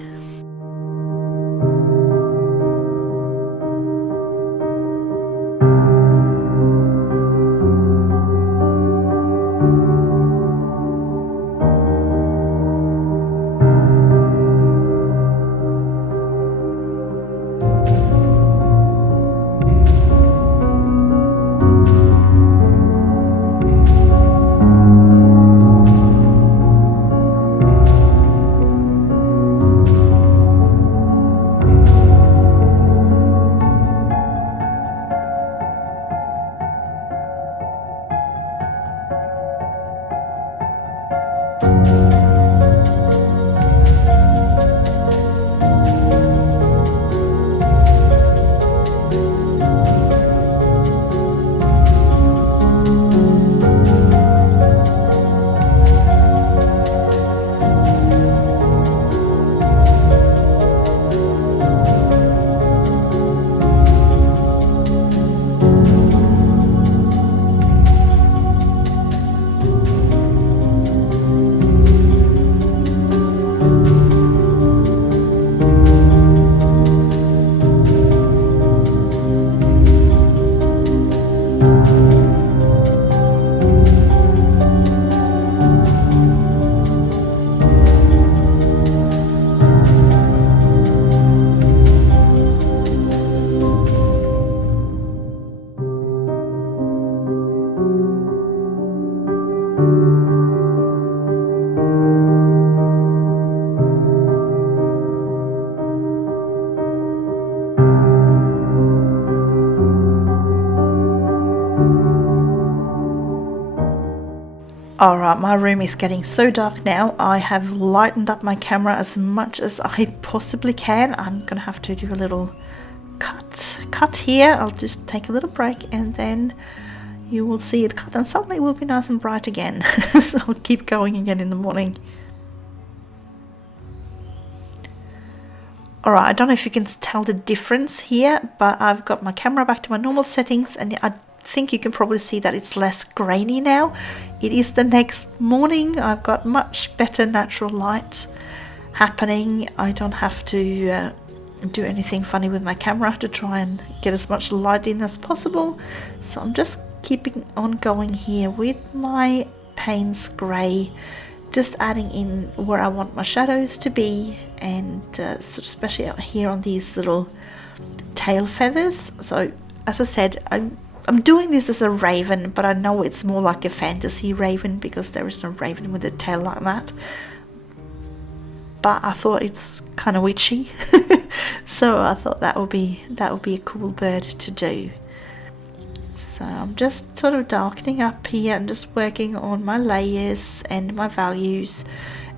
Alright, my room is getting so dark now. I have lightened up my camera as much as I possibly can. I'm gonna have to do a little cut here. I'll just take a little break and then you will see it cut and suddenly it will be nice and bright again. So I'll keep going again in the morning. Alright, I don't know if you can tell the difference here, but I've got my camera back to my normal settings and I think you can probably see that it's less grainy now. It is the next morning. I've got much better natural light happening. I don't have to do anything funny with my camera to try and get as much light in as possible. So I'm just keeping on going here with my Payne's grey, just adding in where I want my shadows to be, and especially out here on these little tail feathers. So as I said, I'm doing this as a raven, but I know it's more like a fantasy raven because there is no raven with a tail like that. But I thought it's kind of witchy, so I thought that would be a cool bird to do. So I'm just sort of darkening up here and just working on my layers and my values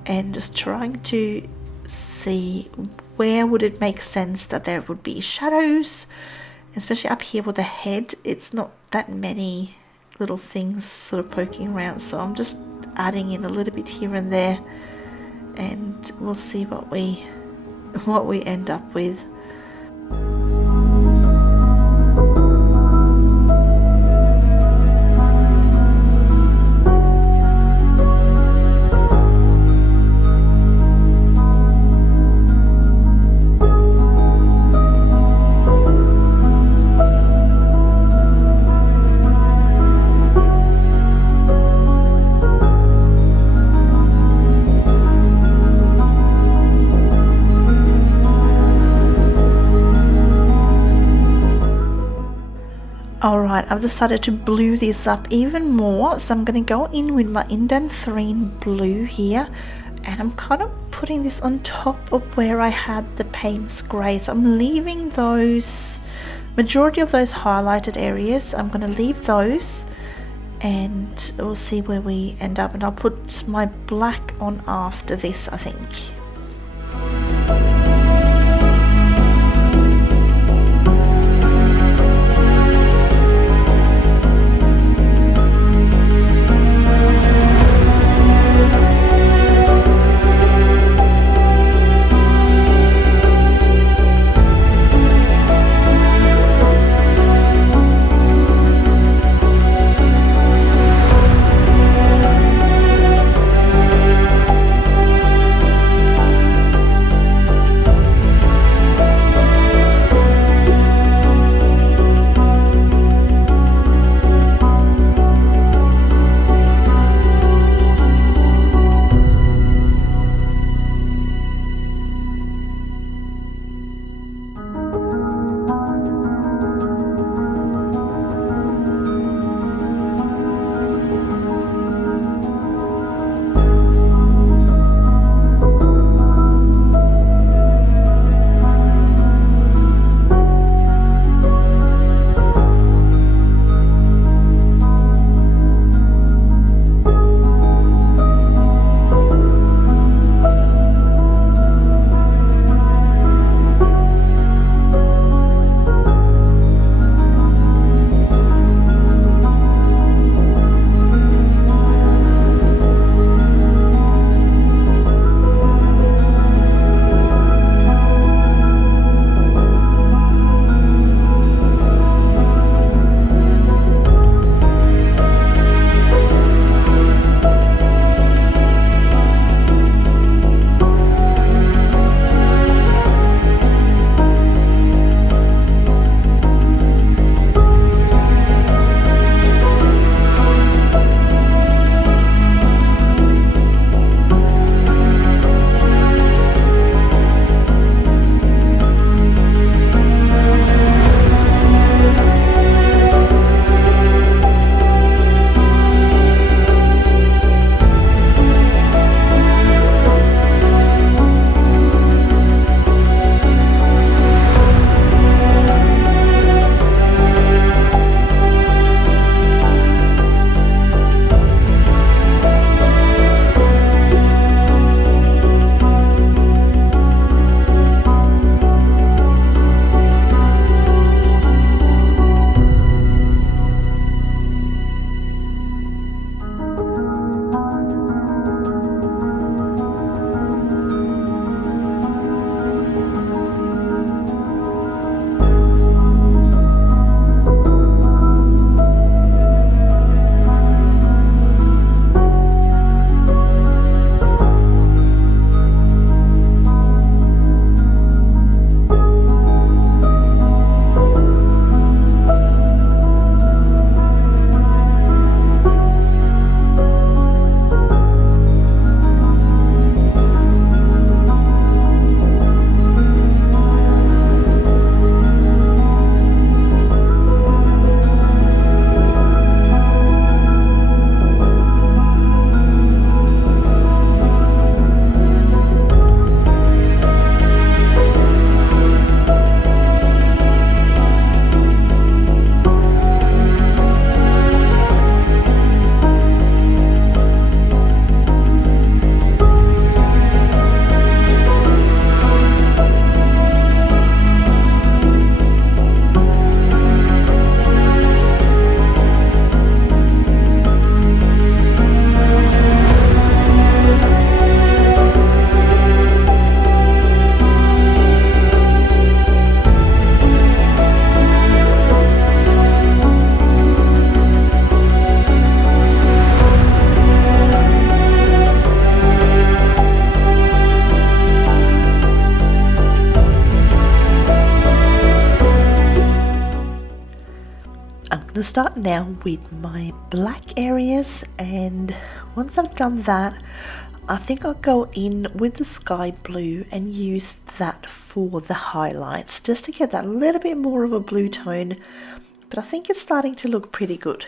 and just trying to see where would it make sense that there would be shadows, especially up here with the head. It's not that many little things sort of poking around, so I'm just adding in a little bit here and there, and we'll see what we end up with. Alright, I've decided to blue this up even more, so I'm going to go in with my Indanthrene Blue here, and I'm kind of putting this on top of where I had the Payne's grey. So I'm leaving those, majority of those highlighted areas, I'm going to leave those, and we'll see where we end up, and I'll put my black on after this, I think. going to start now with my black areas, and once I've done that, I think I'll go in with the sky blue and use that for the highlights, just to get that little bit more of a blue tone, but I think it's starting to look pretty good.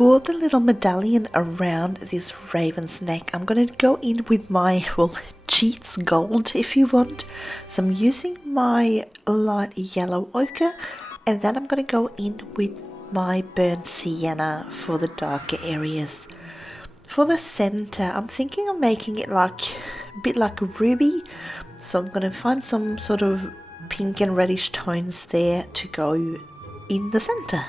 For the little medallion around this raven's neck, I'm going to go in with my, well, cheats gold if you want. So I'm using my light yellow ochre, and then I'm going to go in with my burnt sienna for the darker areas. For the center, I'm thinking of making it like a bit like a ruby, so I'm going to find some sort of pink and reddish tones there to go in the center.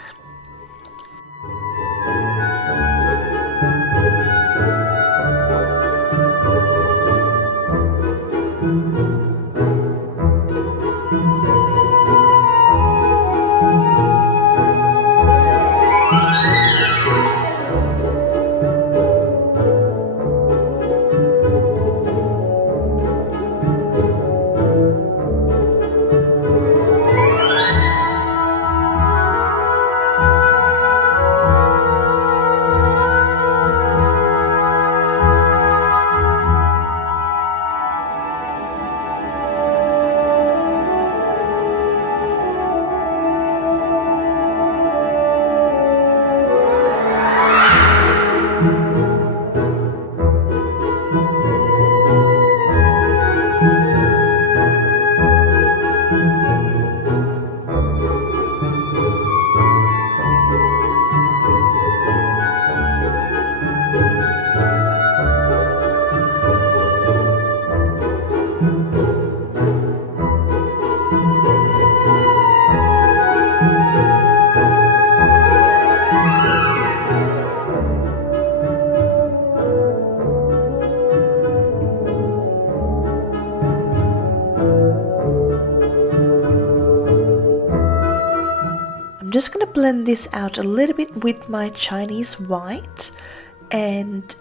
I'm just going to blend this out a little bit with my Chinese white, and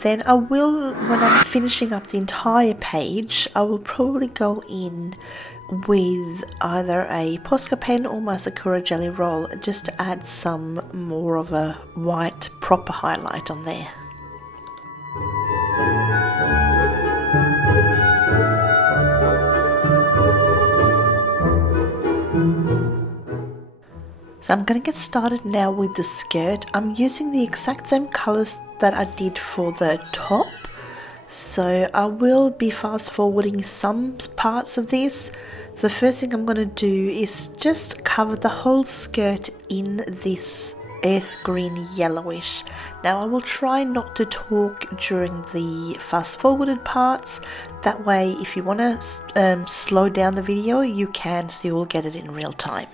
then I will, when I'm finishing up the entire page, I will probably go in with either a Posca pen or my Sakura Jelly Roll just to add some more of a white proper highlight on there. So I'm going to get started now with the skirt. I'm using the exact same colours that I did for the top. So I will be fast forwarding some parts of this. The first thing I'm going to do is just cover the whole skirt in this earth green yellowish. Now I will try not to talk during the fast forwarded parts. That way if you want to slow down the video you can, so you will get it in real time.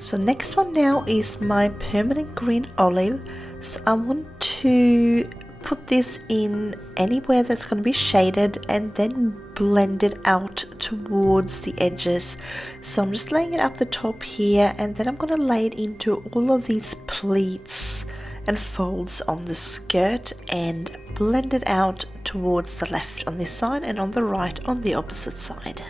So next one now is my permanent green olive. So I want to put this in anywhere that's going to be shaded and then blend it out towards the edges. So I'm just laying it up the top here, and then I'm going to lay it into all of these pleats and folds on the skirt and blend it out towards the left on this side and on the right on the opposite side.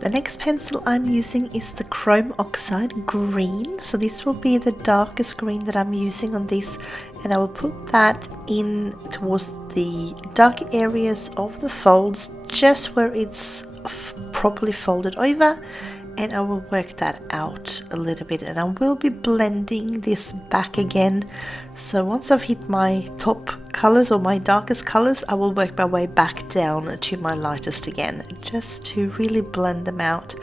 The next pencil I'm using is the Chrome Oxide Green, so this will be the darkest green that I'm using on this, and I will put that in towards the dark areas of the folds, just where it's properly folded over, and I will work that out a little bit, and I will be blending this back again. So once I've hit my top colors or my darkest colors, I will work my way back down to my lightest again, just to really blend them out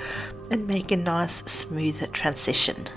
and make a nice smooth transition.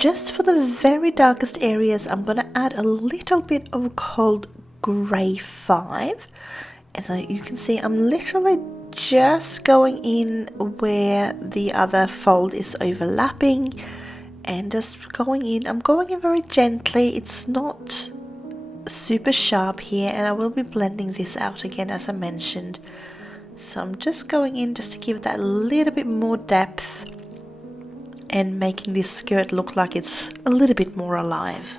Just for the very darkest areas, I'm going to add a little bit of cold grey 5. And so you can see I'm literally just going in where the other fold is overlapping and just going in. I'm going in very gently. It's not super sharp here, and I will be blending this out again as I mentioned. So I'm just going in just to give that a little bit more depth and making this skirt look like it's a little bit more alive.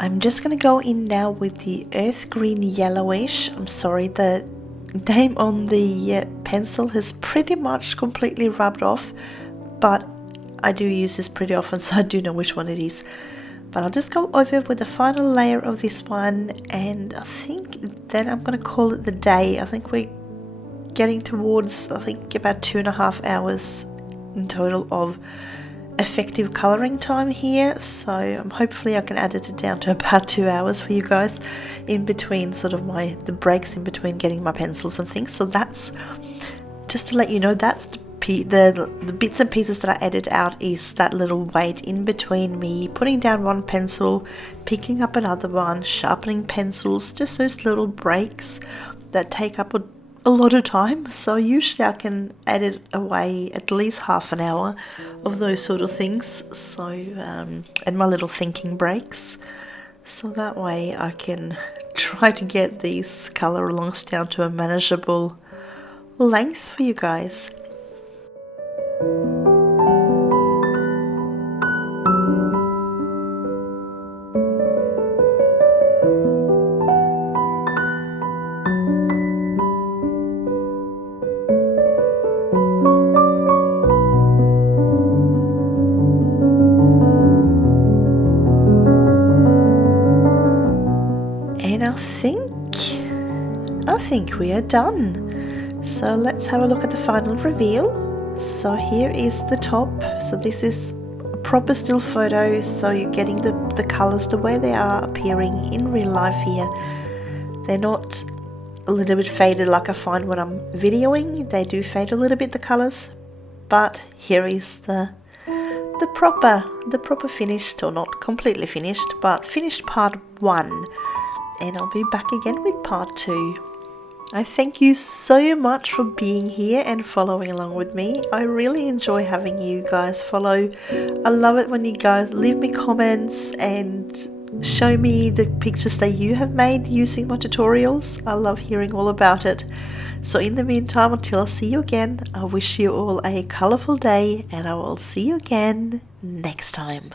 I'm just going to go in now with the earth green yellowish. I'm sorry, the name on the pencil has pretty much completely rubbed off, but I do use this pretty often, so I do know which one it is. But I'll just go over with the final layer of this one, and I think then I'm going to call it the day. I think we're getting towards, I think, about 2.5 hours in total of effective colouring time here, so hopefully I can edit it down to about 2 hours for you guys in between sort of the breaks in between getting my pencils and things. So that's just to let you know, that's the bits and pieces that I edit out, is that little wait in between me putting down one pencil, picking up another one, sharpening pencils, just those little breaks that take up a lot of time. So usually I can edit away at least half an hour of those sort of things, so and my little thinking breaks, so that way I can try to get these colour alongs down to a manageable length for you guys. And I think we are done. So let's have a look at the final reveal. So here is the top. So this is a proper still photo, so you're getting the colours the way they are appearing in real life here. They're not a little bit faded like I find when I'm videoing. They do fade a little bit, the colours, but here is the proper finished, or not completely finished, but finished part 1. And I'll be back again with part 2. I thank you so much for being here and following along with me. I really enjoy having you guys follow. I love it when you guys leave me comments and show me the pictures that you have made using my tutorials. I love hearing all about it. So in the meantime, until I see you again, I wish you all a colourful day, and I will see you again next time.